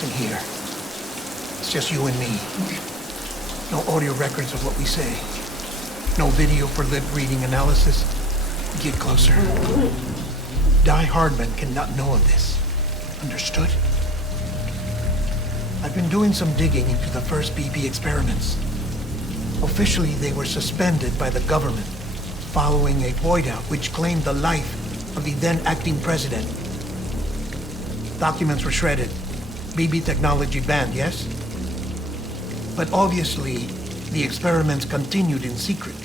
In here. It's just you and me. No audio records of what we say. No video for lip reading analysis. Get closer. Die Hardman cannot know of this. Understood? I've been doing some digging into the first BB experiments. Officially, they were suspended by the government following a void out which claimed the life of the then acting president. Documents were shredded. BB technology banned, yes? But obviously, the experiments continued in secret,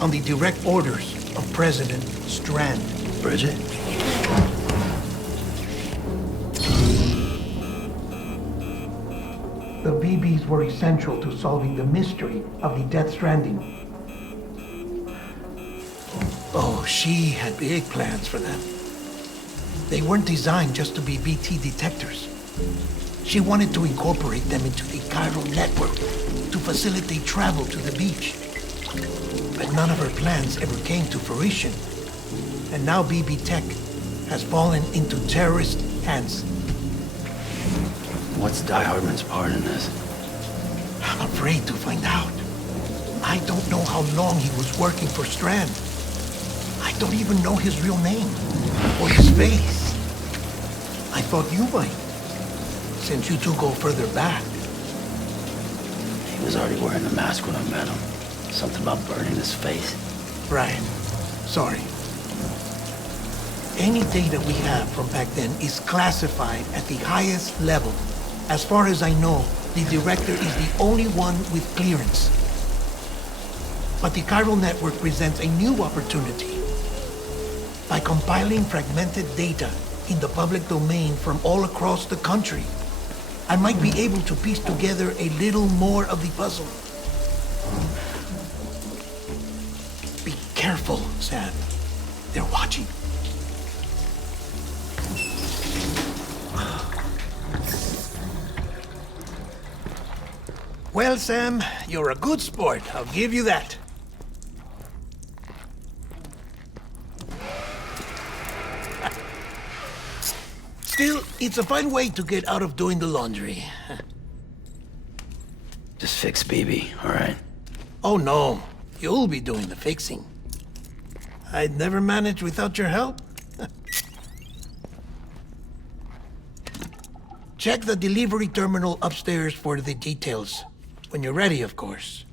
on the direct orders of President Strand. Bridget? The BBs were essential to solving the mystery of the Death Stranding. Oh, she had big plans for them. They weren't designed just to be BT detectors. She wanted to incorporate them into the chiral network to facilitate travel to the beach. But none of her plans ever came to fruition. And now BB Tech has fallen into terrorist hands. What's Die Hardman's part in this? I'm afraid to find out. I don't know how long he was working for Strand. I don't even know his real name or his face. I thought you might. Since you two go further back. He was already wearing the mask when I met him. Something about burning his face. Right. Sorry. Any data we have from back then is classified at the highest level. As far as I know, the director is the only one with clearance. But the chiral network presents a new opportunity. By compiling fragmented data in the public domain from all across the country, I might be able to piece together a little more of the puzzle. Be careful, Sam. They're watching. Well, Sam, you're a good sport. I'll give you that. Still, it's a fun way to get out of doing the laundry. Just fix BB, all right? Oh no, you'll be doing the fixing. I'd never manage without your help. Check the delivery terminal upstairs for the details. When you're ready, of course.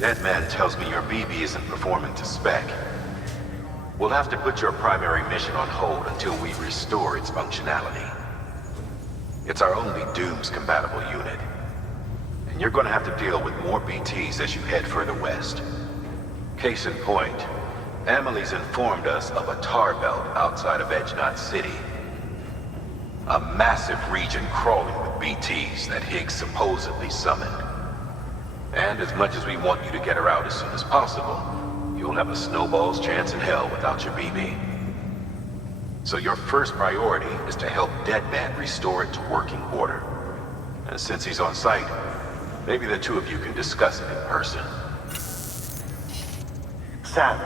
That man tells me your BB isn't performing to spec. We'll have to put your primary mission on hold until we restore its functionality. It's our only Dooms-compatible unit. And you're gonna have to deal with more BTs as you head further west. Case in point, Amelie's informed us of a tar belt outside of Edgenot City. A massive region crawling with BTs that Higgs supposedly summoned. And as much as we want you to get her out as soon as possible, you'll have a snowball's chance in hell without your BB. So your first priority is to help Deadman restore it to working order. And since he's on site, maybe the two of you can discuss it in person. Sam,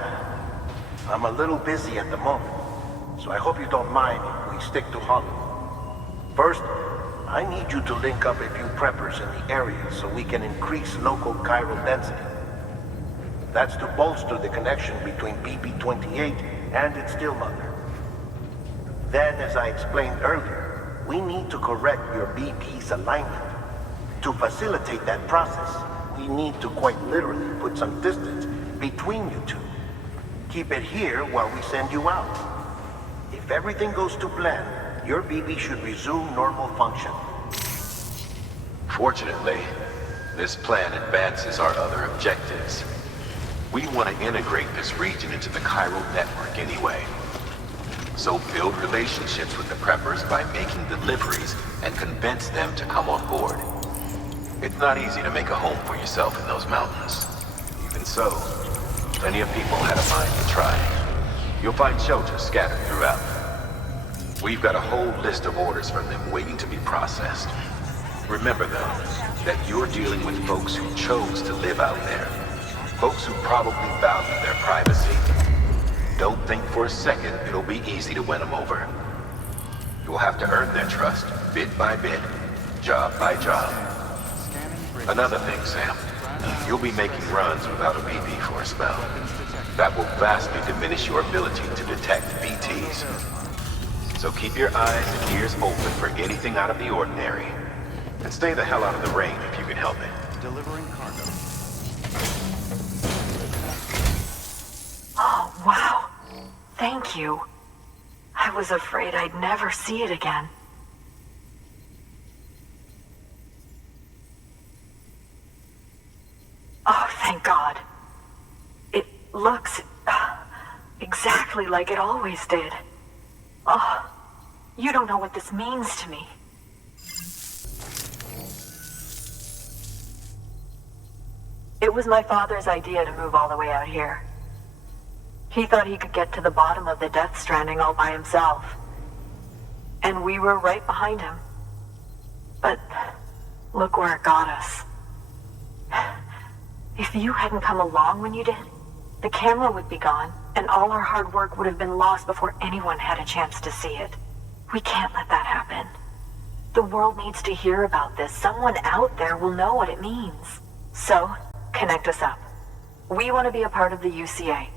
I'm a little busy at the moment, so I hope you don't mind if we stick to Hollow. First, I need you to link up a few preppers in the area so we can increase local chiral density. That's to bolster the connection between BB-28 and its still mother. Then, as I explained earlier, we need to correct your BB's alignment. To facilitate that process, we need to quite literally put some distance between you two. Keep it here while we send you out. If everything goes to plan, your BB should resume normal function. Fortunately, this plan advances our other objectives. We want to integrate this region into the chiral network anyway. So build relationships with the preppers by making deliveries and convince them to come on board. It's not easy to make a home for yourself in those mountains. Even so, plenty of people had a mind to try. You'll find shelters scattered throughout. We've got a whole list of orders from them waiting to be processed. Remember, though, that you're dealing with folks who chose to live out there. Folks who probably value their privacy. Don't think for a second it'll be easy to win them over. You'll have to earn their trust, bit by bit, job by job. Another thing, Sam. You'll be making runs without a BB for a spell. That will vastly diminish your ability to detect BTs. So keep your eyes and ears open for anything out of the ordinary. And stay the hell out of the rain if you can help it. Delivering cargo. Oh, wow. Thank you. I was afraid I'd never see it again. Oh, thank God. It looks exactly like it always did. Oh, you don't know what this means to me. It was my father's idea to move all the way out here. He thought he could get to the bottom of the Death Stranding all by himself. And we were right behind him. But look where it got us. If you hadn't come along when you did, the camera would be gone, and all our hard work would have been lost before anyone had a chance to see it. We can't let that happen. The world needs to hear about this. Someone out there will know what it means. So, connect us up. We want to be a part of the UCA.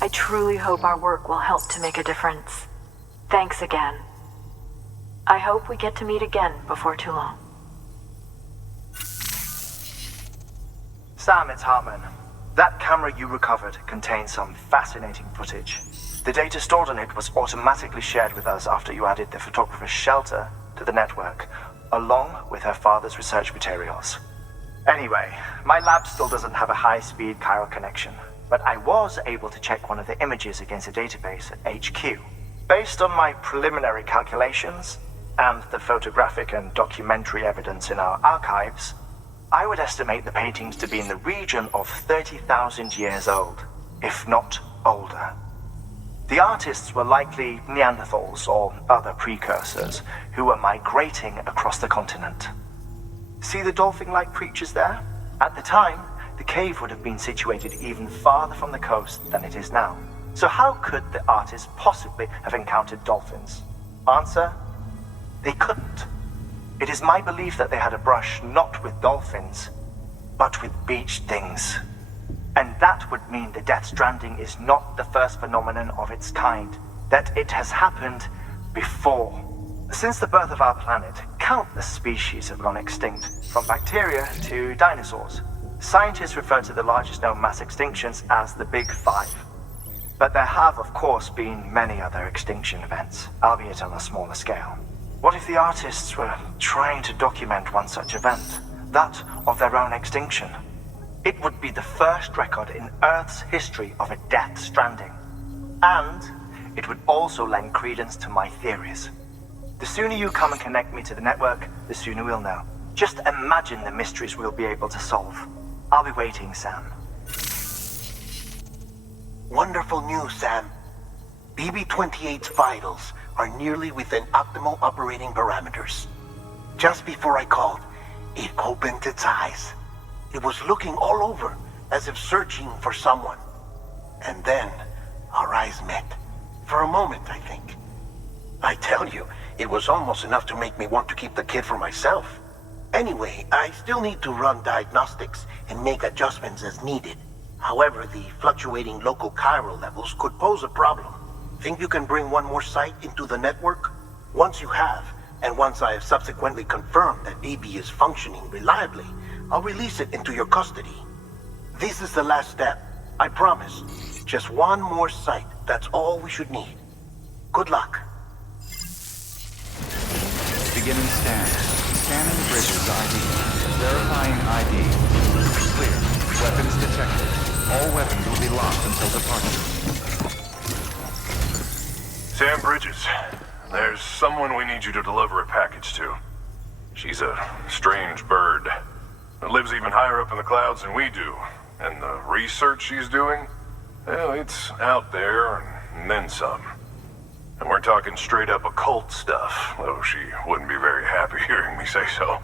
I truly hope our work will help to make a difference. Thanks again. I hope we get to meet again before too long. Sam, it's Hartman. That camera you recovered contains some fascinating footage. The data stored on it was automatically shared with us after you added the photographer's shelter to the network, along with her father's research materials. Anyway, my lab still doesn't have a high-speed chiral connection, but I was able to check one of the images against a database at HQ. Based on my preliminary calculations, and the photographic and documentary evidence in our archives, I would estimate the paintings to be in the region of 30,000 years old, if not older. The artists were likely Neanderthals or other precursors who were migrating across the continent. See the dolphin-like creatures there? At the time, the cave would have been situated even farther from the coast than it is now. So how could the artists possibly have encountered dolphins? Answer: they couldn't. It is my belief that they had a brush not with dolphins, but with beach things. And that would mean the Death Stranding is not the first phenomenon of its kind, that it has happened before. Since the birth of our planet, countless species have gone extinct, from bacteria to dinosaurs. Scientists refer to the largest known mass extinctions as the Big Five. But there have, of course, been many other extinction events, albeit on a smaller scale. What if the artists were trying to document one such event, that of their own extinction? It would be the first record in Earth's history of a Death Stranding. And it would also lend credence to my theories. The sooner you come and connect me to the network, the sooner we'll know. Just imagine the mysteries we'll be able to solve. I'll be waiting, Sam. Wonderful news, Sam. BB-28's vitals are nearly within optimal operating parameters. Just before I called, it opened its eyes. It was looking all over, as if searching for someone. And then, our eyes met. For a moment, I think. I tell you, it was almost enough to make me want to keep the kid for myself. Anyway, I still need to run diagnostics and make adjustments as needed. However, the fluctuating local chiral levels could pose a problem. Think you can bring one more site into the network? Once you have, and once I have subsequently confirmed that BB is functioning reliably, I'll release it into your custody. This is the last step, I promise. Just one more site, that's all we should need. Good luck. Beginning scan. Scanning bridges ID. Verifying ID. Clear. Weapons detected. All weapons will be locked until departure. Sam Bridges, there's someone we need you to deliver a package to. She's a strange bird. It lives even higher up in the clouds than we do. And the research she's doing, well, it's out there and then some. And we're talking straight up occult stuff, though she wouldn't be very happy hearing me say so.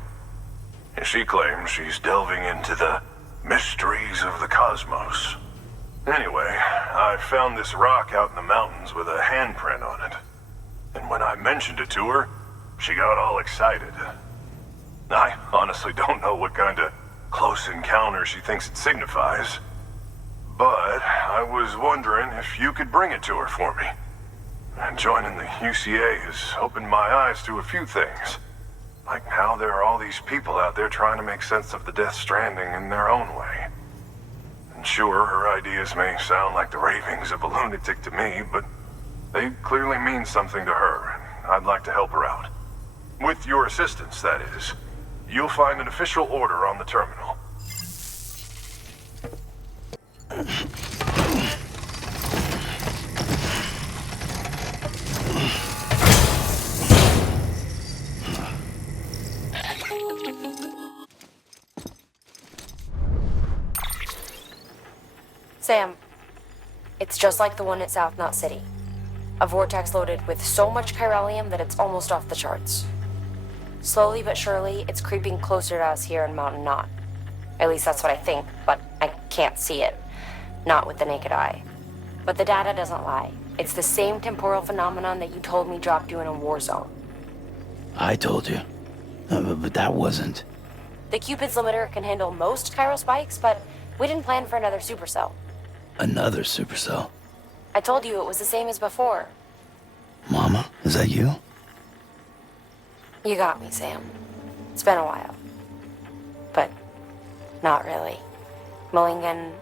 And she claims she's delving into the mysteries of the cosmos. Anyway, I found this rock out in the mountains with a handprint on it. And when I mentioned it to her, she got all excited. I honestly don't know what kind of close encounter she thinks it signifies. But I was wondering if you could bring it to her for me. And joining the UCA has opened my eyes to a few things. Like how there are all these people out there trying to make sense of the Death Stranding in their own way. And sure, her ideas may sound like the ravings of a lunatic to me, but they clearly mean something to her, and I'd like to help her out. With your assistance, that is. You'll find an official order on the terminal. Sam, it's just like the one at South Knot City. A vortex loaded with so much chiralium that it's almost off the charts. Slowly but surely, it's creeping closer to us here in Mountain Knot. At least that's what I think, but I can't see it. Not with the naked eye. But the data doesn't lie. It's the same temporal phenomenon that you told me dropped you in a war zone. I told you. But that wasn't. The Cupid's limiter can handle most chiral spikes, but we didn't plan for another supercell. Another supercell? I told you it was the same as before. Mama, is that you? You got me, Sam. It's been a while. But not really. Mulligan,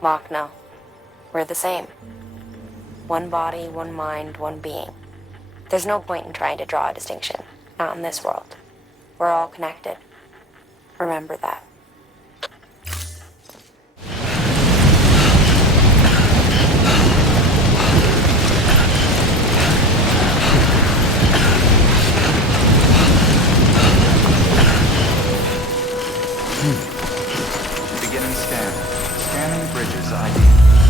Lochno, we're the same. One body, one mind, one being. There's no point in trying to draw a distinction. Not in this world. We're all connected. Remember that. Beginning scan. Scanning bridges ID.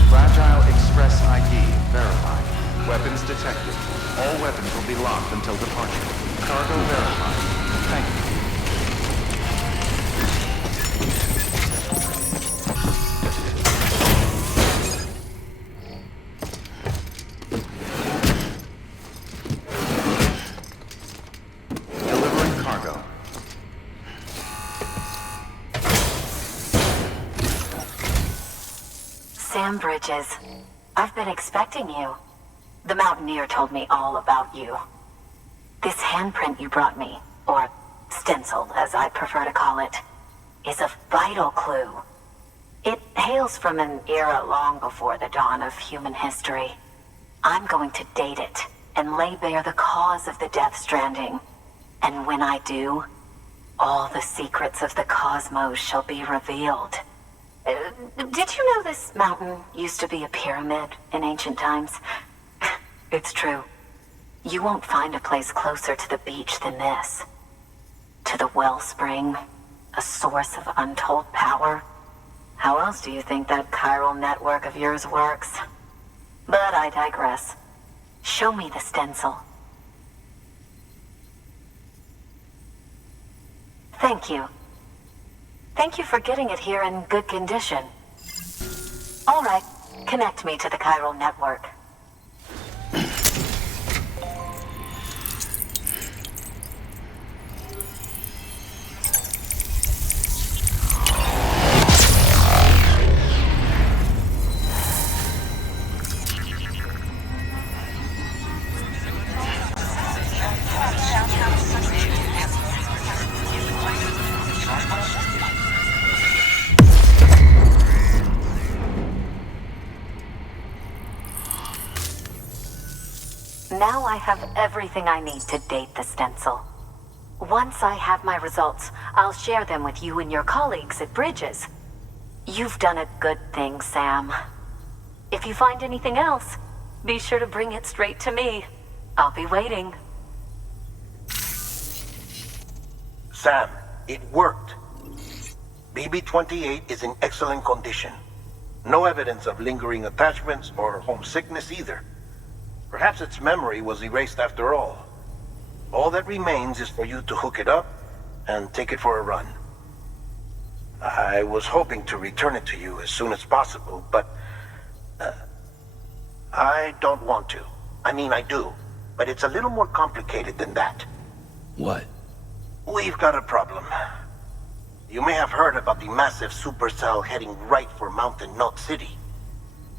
Fragile Express ID verified. Weapons detected. All weapons will be locked until departure. Cargo verified. Thank you. Delivering cargo. Sam Bridges, I've been expecting you. The Mountaineer told me all about you. This handprint you brought me, or stencil as I prefer to call it, is a vital clue. It hails from an era long before the dawn of human history. I'm going to date it and lay bare the cause of the Death Stranding. And when I do, all the secrets of the cosmos shall be revealed. Did you know this mountain used to be a pyramid in ancient times? It's true. You won't find a place closer to the beach than this. To the wellspring, a source of untold power. How else do you think that chiral network of yours works? But I digress. Show me the stencil. Thank you. Thank you for getting it here in good condition. All right, connect me to the chiral network. Now I have everything I need to date the stencil. Once I have my results, I'll share them with you and your colleagues at Bridges. You've done a good thing, Sam. If you find anything else, be sure to bring it straight to me. I'll be waiting. Sam, it worked. BB-28 is in excellent condition. No evidence of lingering attachments or homesickness either. Perhaps its memory was erased after all. All that remains is for you to hook it up and take it for a run. I was hoping to return it to you as soon as possible, but I don't want to. I mean, I do, but it's a little more complicated than that. What? We've got a problem. You may have heard about the massive supercell heading right for Mountain Knot City.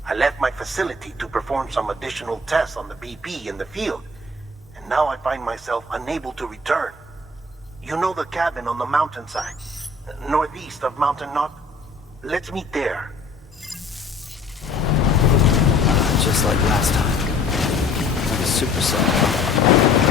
I left my facility to perform some additional tests on the BP in the field, and now I find myself unable to return. You know the cabin on the mountainside, northeast of Mountain Knot? Let's meet there. Just like last time. Like a supercell.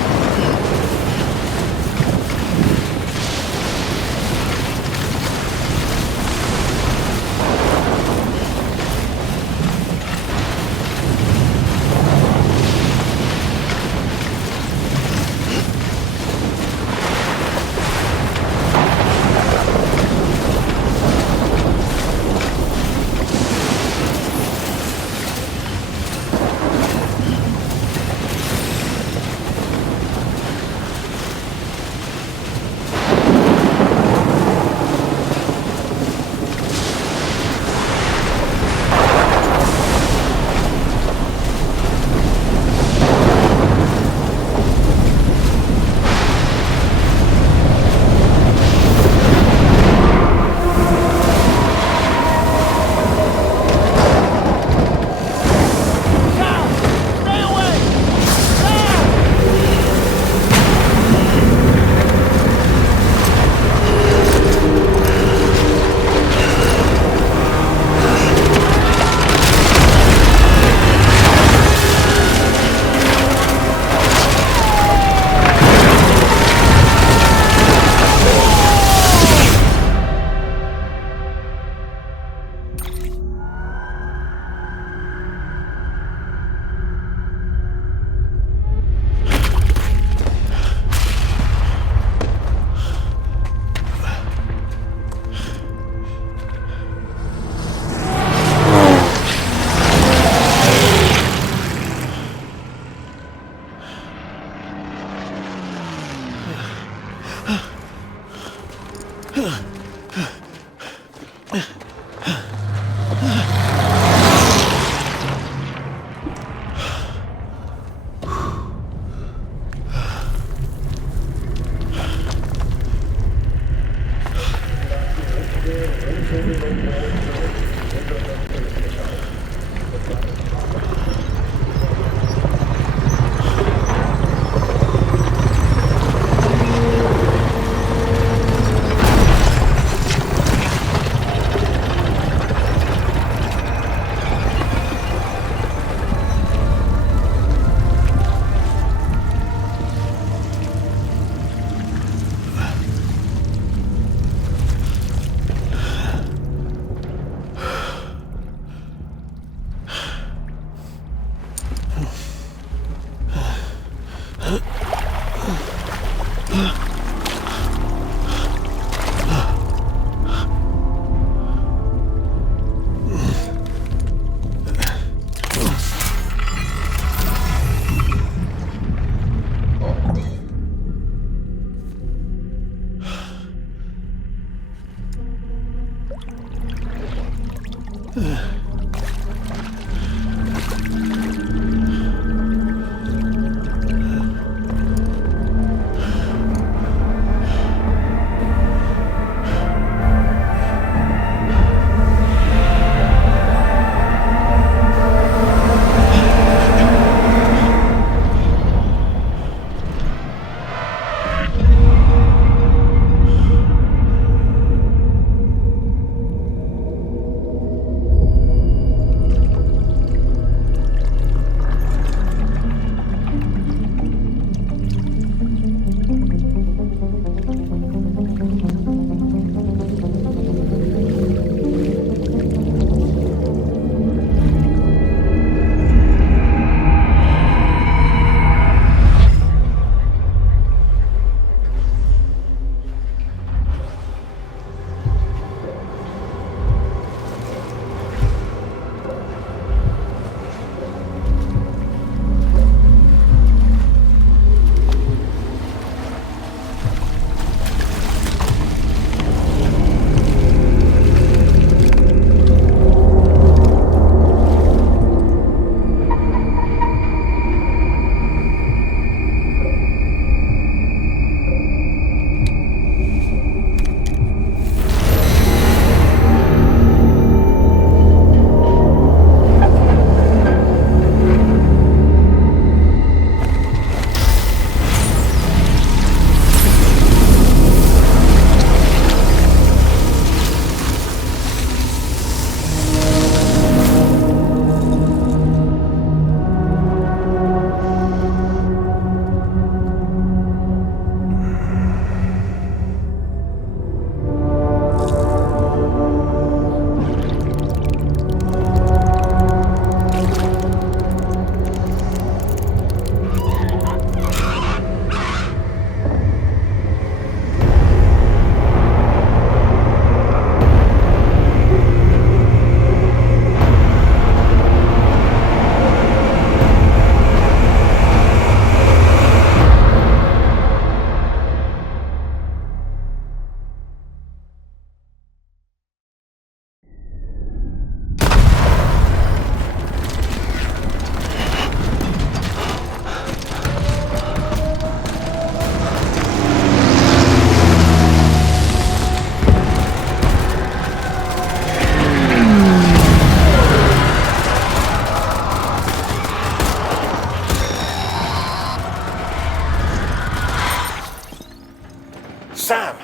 Sam!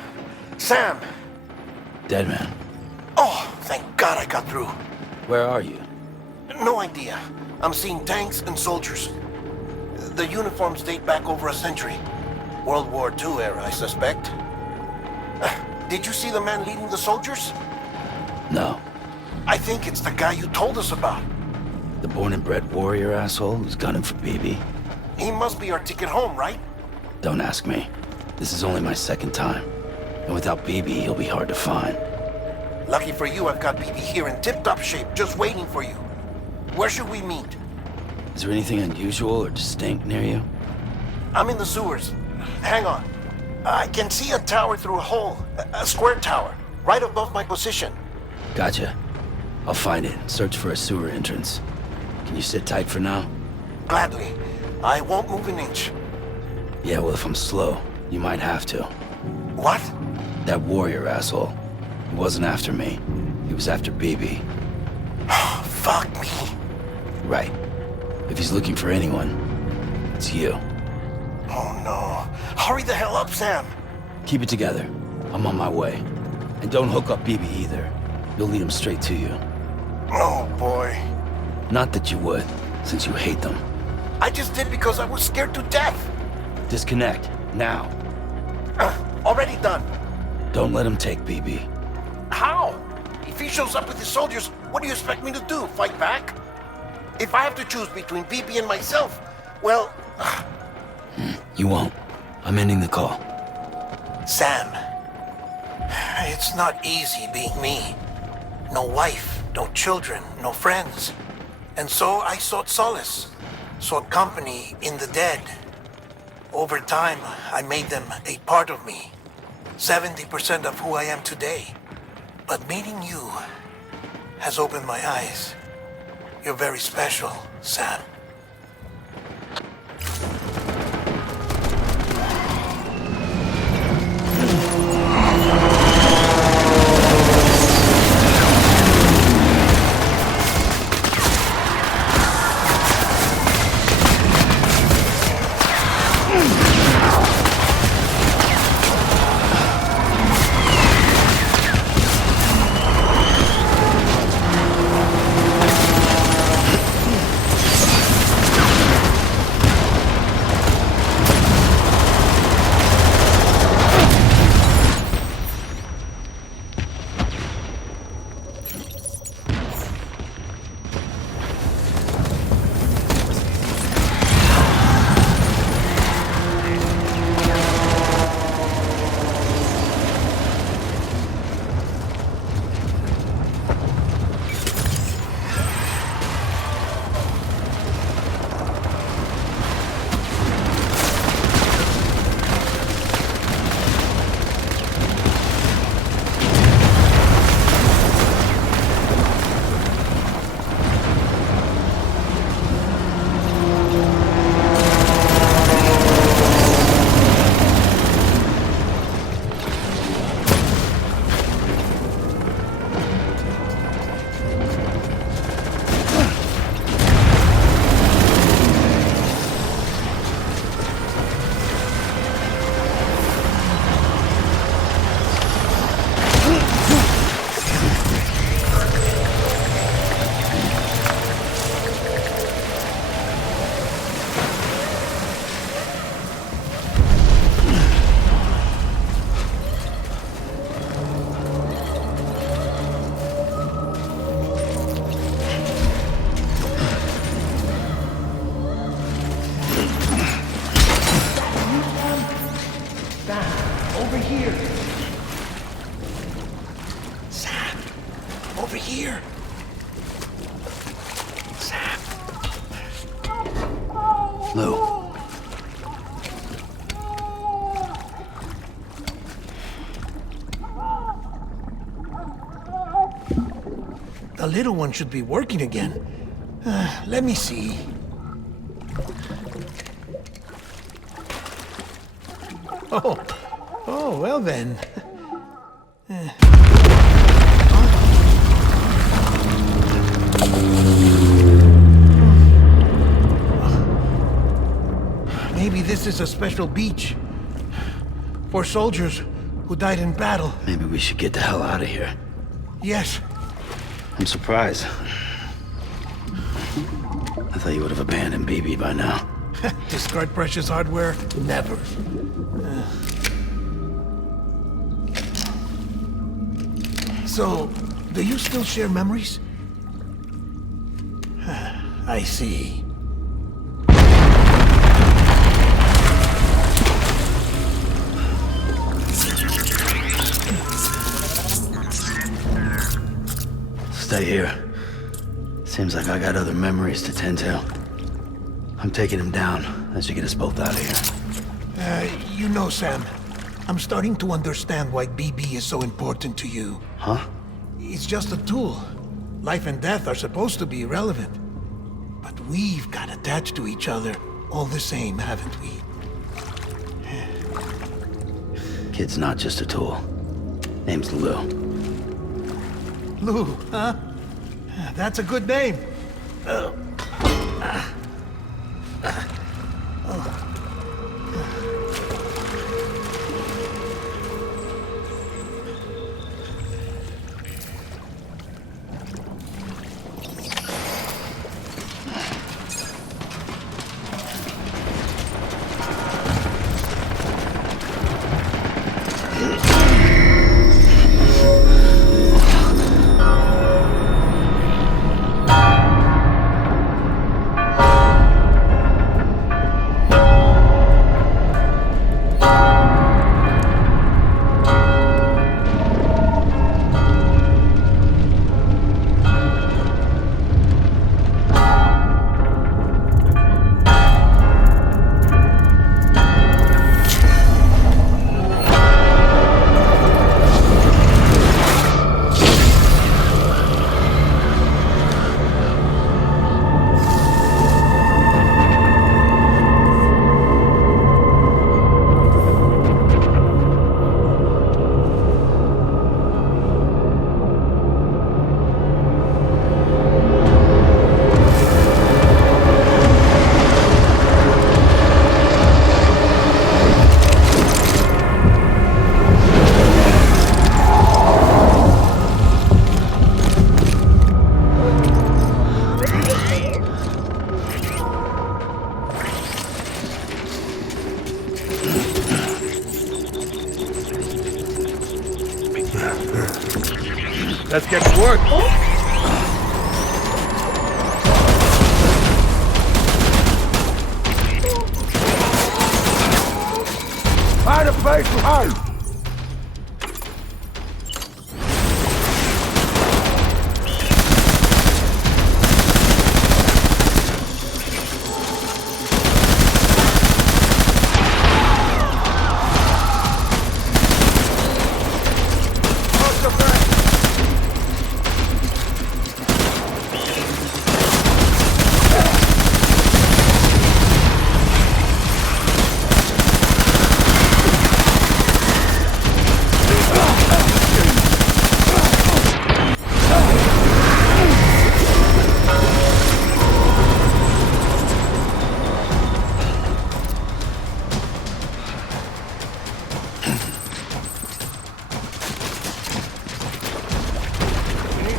Sam! Dead man. Oh, thank God I got through. Where are you? No idea. I'm seeing tanks and soldiers. The uniforms date back over a century. World War II era, I suspect. Did you see the man leading the soldiers? No. I think it's the guy you told us about. The born and bred warrior asshole who's gunning for BB? He must be our ticket home, right? Don't ask me. This is only my second time. And without BB, he'll be hard to find. Lucky for you, I've got BB here in tip-top shape, just waiting for you. Where should we meet? Is there anything unusual or distinct near you? I'm in the sewers. Hang on. I can see a tower through a hole. A square tower, right above my position. Gotcha. I'll find it. Search for a sewer entrance. Can you sit tight for now? Gladly. I won't move an inch. Yeah, well, if I'm slow, you might have to. What? That warrior asshole. He wasn't after me. He was after BB. Fuck me. Right. If he's looking for anyone, it's you. Oh no. Hurry the hell up, Sam. Keep it together. I'm on my way. And don't hook up BB either. You'll lead him straight to you. Oh boy. Not that you would, since you hate them. I just did because I was scared to death. Disconnect, now. Already done. Don't let him take BB. How? If he shows up with his soldiers, what do you expect me to do? Fight back? If I have to choose between BB and myself, well... You won't. I'm ending the call. Sam, it's not easy being me. No wife, no children, no friends. And so I sought solace, sought company in the dead. Over time, I made them a part of me. 70% of who I am today. But meeting you has opened my eyes. You're very special, Sam. Over here. Sam. Lou. The little one should be working again. Let me see. Oh, well then. Maybe this is a special beach for soldiers who died in battle. Maybe we should get the hell out of here. Yes. I'm surprised. I thought you would have abandoned BB by now. Discard precious hardware? Never. So, do you still share memories? I see. Stay here. Seems like I got other memories to tend to. I'm taking him down as you get us both out of here. You know, Sam, I'm starting to understand why BB is so important to you. Huh? It's just a tool. Life and death are supposed to be irrelevant. But we've got attached to each other all the same, haven't we? Kid's not just a tool. Name's Lou. Lou, huh? That's a good name. Let's get to work. Find a place to hide.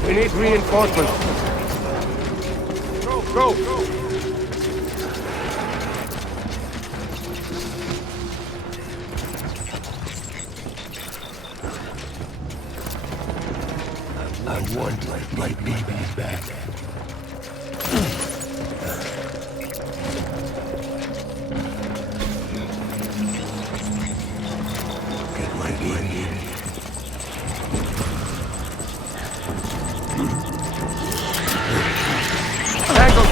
We need reinforcements. Go! I want my baby back. Get my baby. Tango!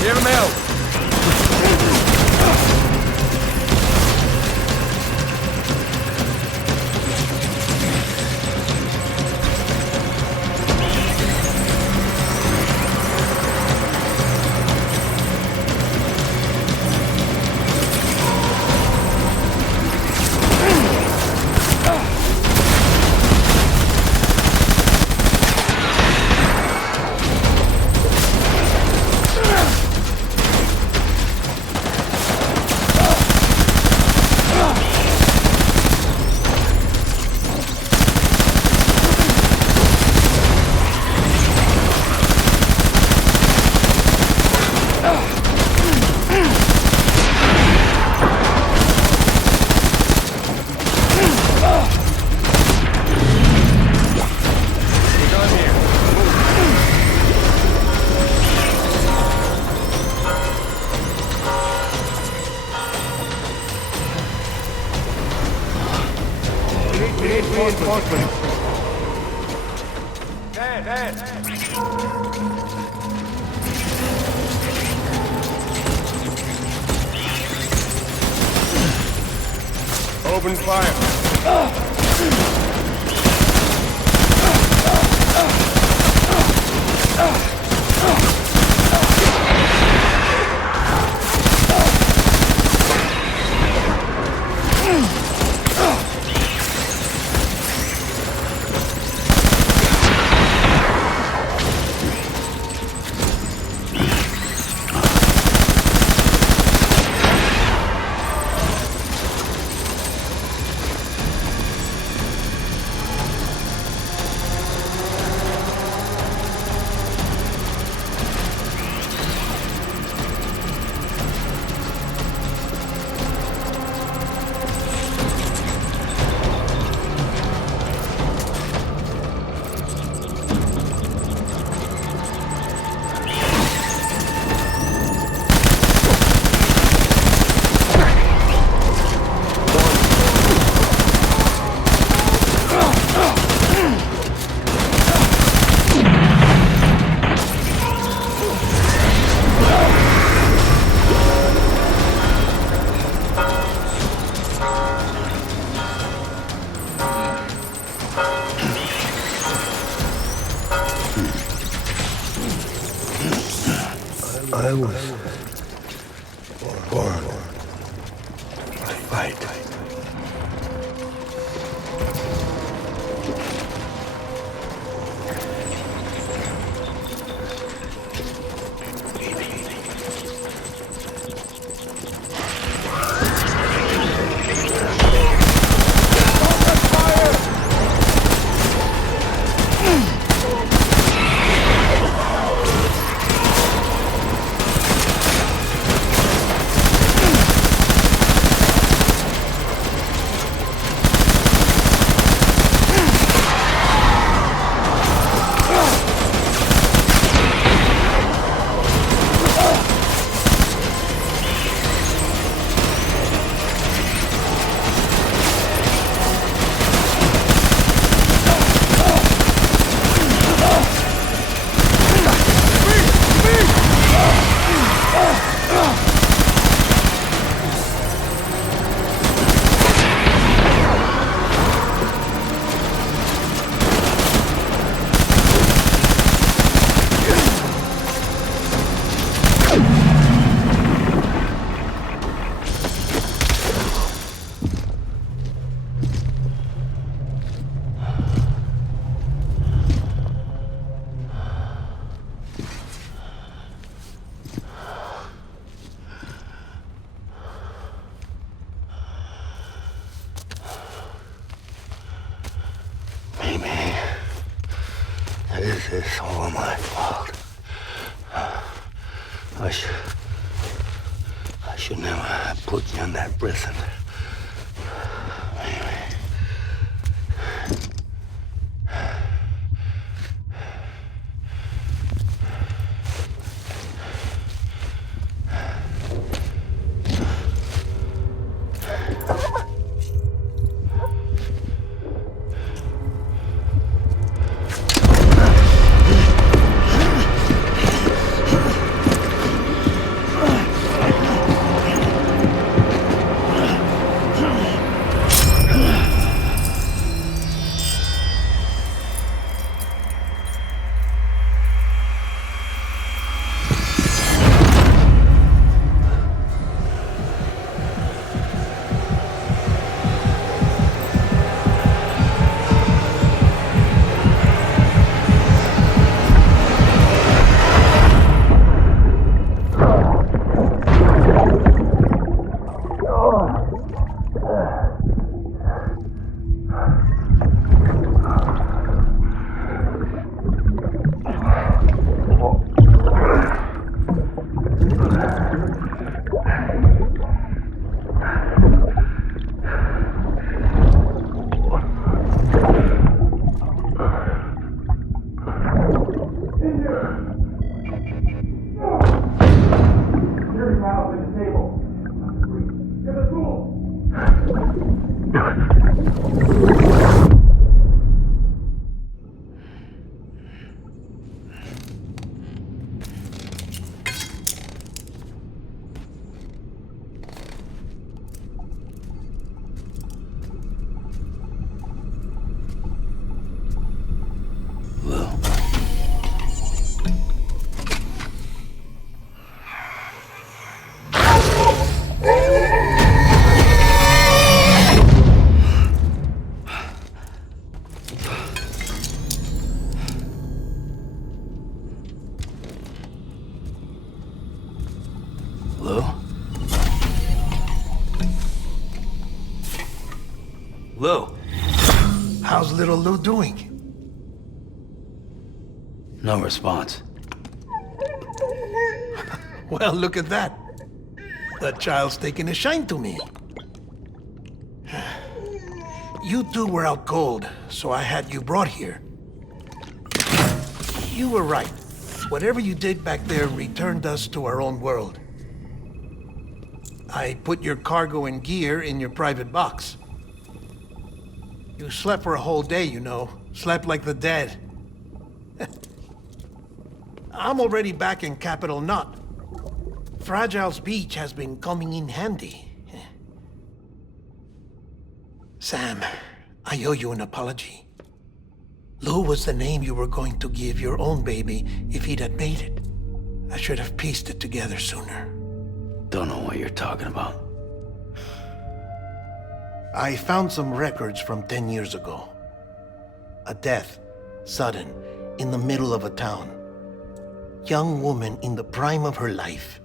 Hear him out! Reinforcements. Dad. open fire. I was born to fight. This is all my fault. I should never have put you in that prison. Lou. How's little Lou doing? No response. Well, look at that. That child's taking a shine to me. You two were out cold, so I had you brought here. You were right. Whatever you did back there returned us to our own world. I put your cargo and gear in your private box. You slept for a whole day, you know. Slept like the dead. I'm already back in Capital Knot. Fragile's beach has been coming in handy. Sam, I owe you an apology. Lou was the name you were going to give your own baby if he'd had made it. I should have pieced it together sooner. Don't know what you're talking about. I found some records from 10 years ago. A death, sudden, in the middle of a town. Young woman in the prime of her life.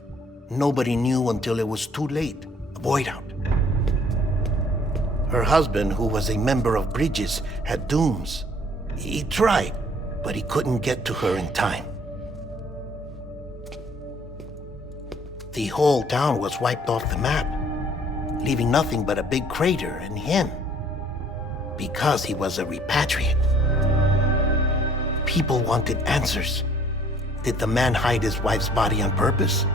Nobody knew until it was too late. A void out. Her husband, who was a member of Bridges, had dooms. He tried, but he couldn't get to her in time. The whole town was wiped off the map, leaving nothing but a big crater and him. Because he was a repatriate. People wanted answers. Did the man hide his wife's body on purpose?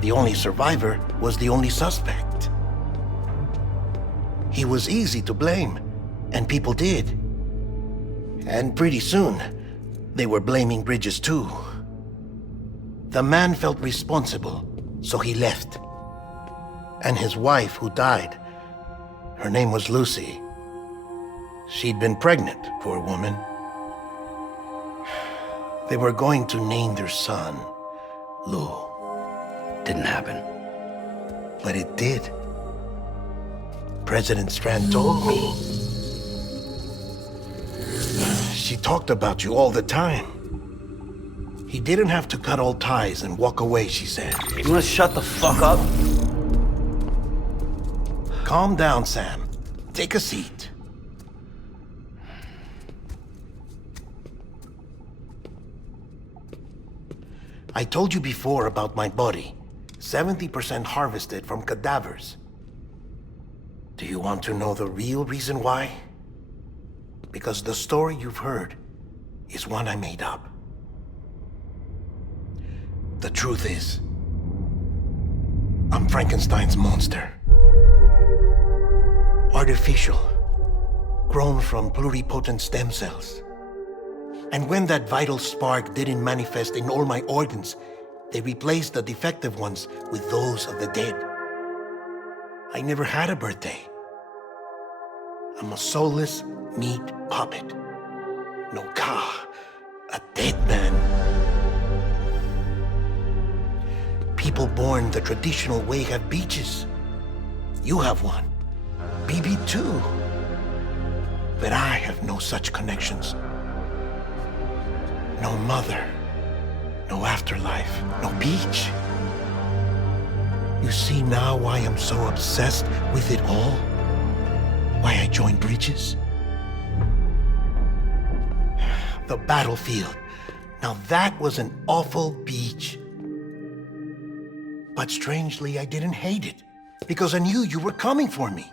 The only survivor was the only suspect. He was easy to blame, and people did. And pretty soon, they were blaming Bridges too. The man felt responsible, so he left. And his wife, who died, her name was Lucy. She'd been pregnant, poor woman. They were going to name their son Lou. Didn't happen. But it did. President Strand told me. She talked about you all the time. He didn't have to cut all ties and walk away, she said. You wanna shut the fuck up? Calm down, Sam. Take a seat. I told you before about my body. 70% harvested from cadavers. Do you want to know the real reason why? Because the story you've heard is one I made up. The truth is, I'm Frankenstein's monster. Artificial, grown from pluripotent stem cells. And when that vital spark didn't manifest in all my organs, they replaced the defective ones with those of the dead. I never had a birthday. I'm a soulless meat puppet. No ka, a dead man. People born the traditional way have beaches. You have one. BB too. But I have no such connections. No mother. No afterlife. No beach. You see now why I'm so obsessed with it all? Why I joined Bridges? The battlefield. Now that was an awful beach. But strangely, I didn't hate it. Because I knew you were coming for me.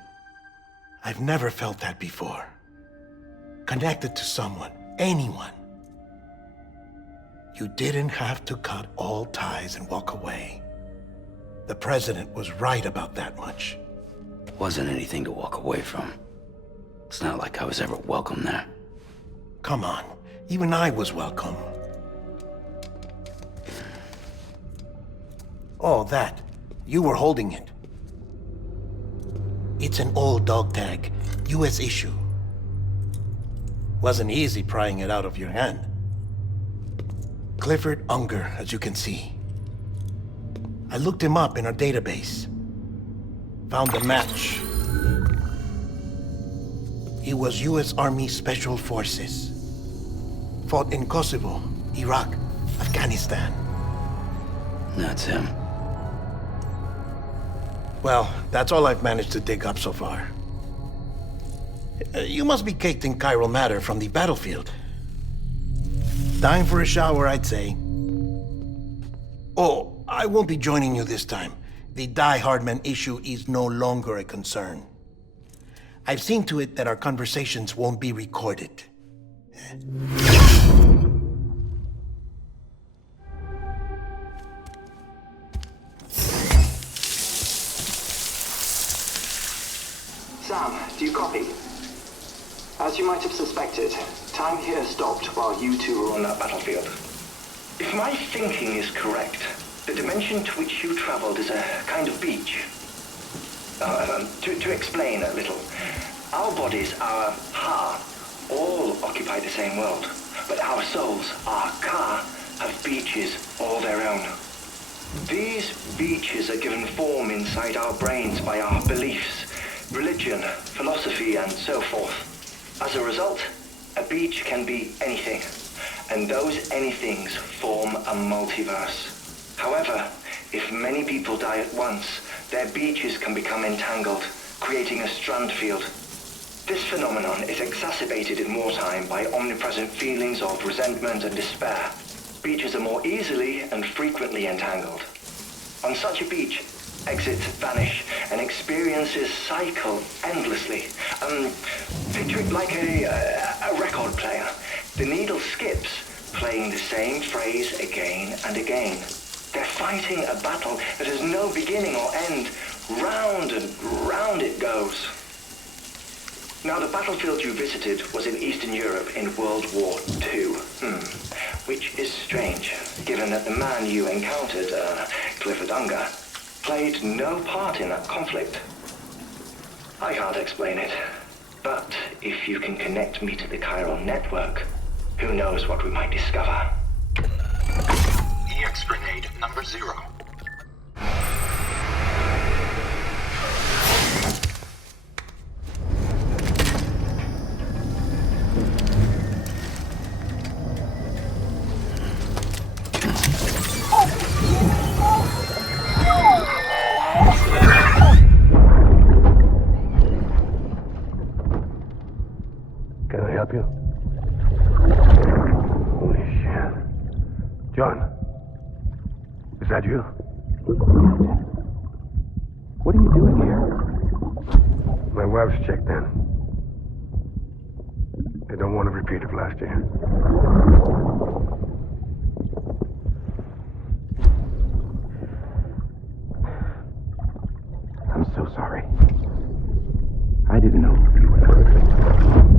I've never felt that before. Connected to someone, anyone. You didn't have to cut all ties and walk away. The president was right about that much. Wasn't anything to walk away from. It's not like I was ever welcome there. Come on, even I was welcome. Oh, that. You were holding it. It's an old dog tag, US issue. Wasn't easy prying it out of your hand. Clifford Unger, as you can see. I looked him up in our database. Found a match. He was US Army Special Forces. Fought in Kosovo, Iraq, Afghanistan. That's him. Well, that's all I've managed to dig up so far. You must be caked in chiral matter from the battlefield. Time for a shower, I'd say. Oh, I won't be joining you this time. The Die Hardman issue is no longer a concern. I've seen to it that our conversations won't be recorded. Sam, do you copy? As you might have suspected, time here stopped while you two were on that battlefield. If my thinking is correct, the dimension to which you traveled is a kind of beach. To explain a little, our bodies, our Ha, all occupy the same world, but our souls, our Ka, have beaches all their own. These beaches are given form inside our brains by our beliefs, religion, philosophy, and so forth. As a result, a beach can be anything, and those anythings form a multiverse. However, if many people die at once, their beaches can become entangled, creating a strand field. This phenomenon is exacerbated in wartime by omnipresent feelings of resentment and despair. Beaches are more easily and frequently entangled. On such a beach, exits vanish and experiences cycle endlessly. Picture it like a record player. The needle skips, playing the same phrase again and again. They're fighting a battle that has no beginning or end. Round and round it goes. Now, the battlefield you visited was in Eastern Europe in World War II. Which is strange, given that the man you encountered, Clifford Unger, played no part in that conflict. I can't explain it, but if you can connect me to the chiral network, who knows what we might discover. EX grenade number 0. Can I help you? Holy shit. John, is that you? What are you doing here? My wife's checked in. They don't want a repeat of last year. I'm so sorry. I didn't know you were perfect.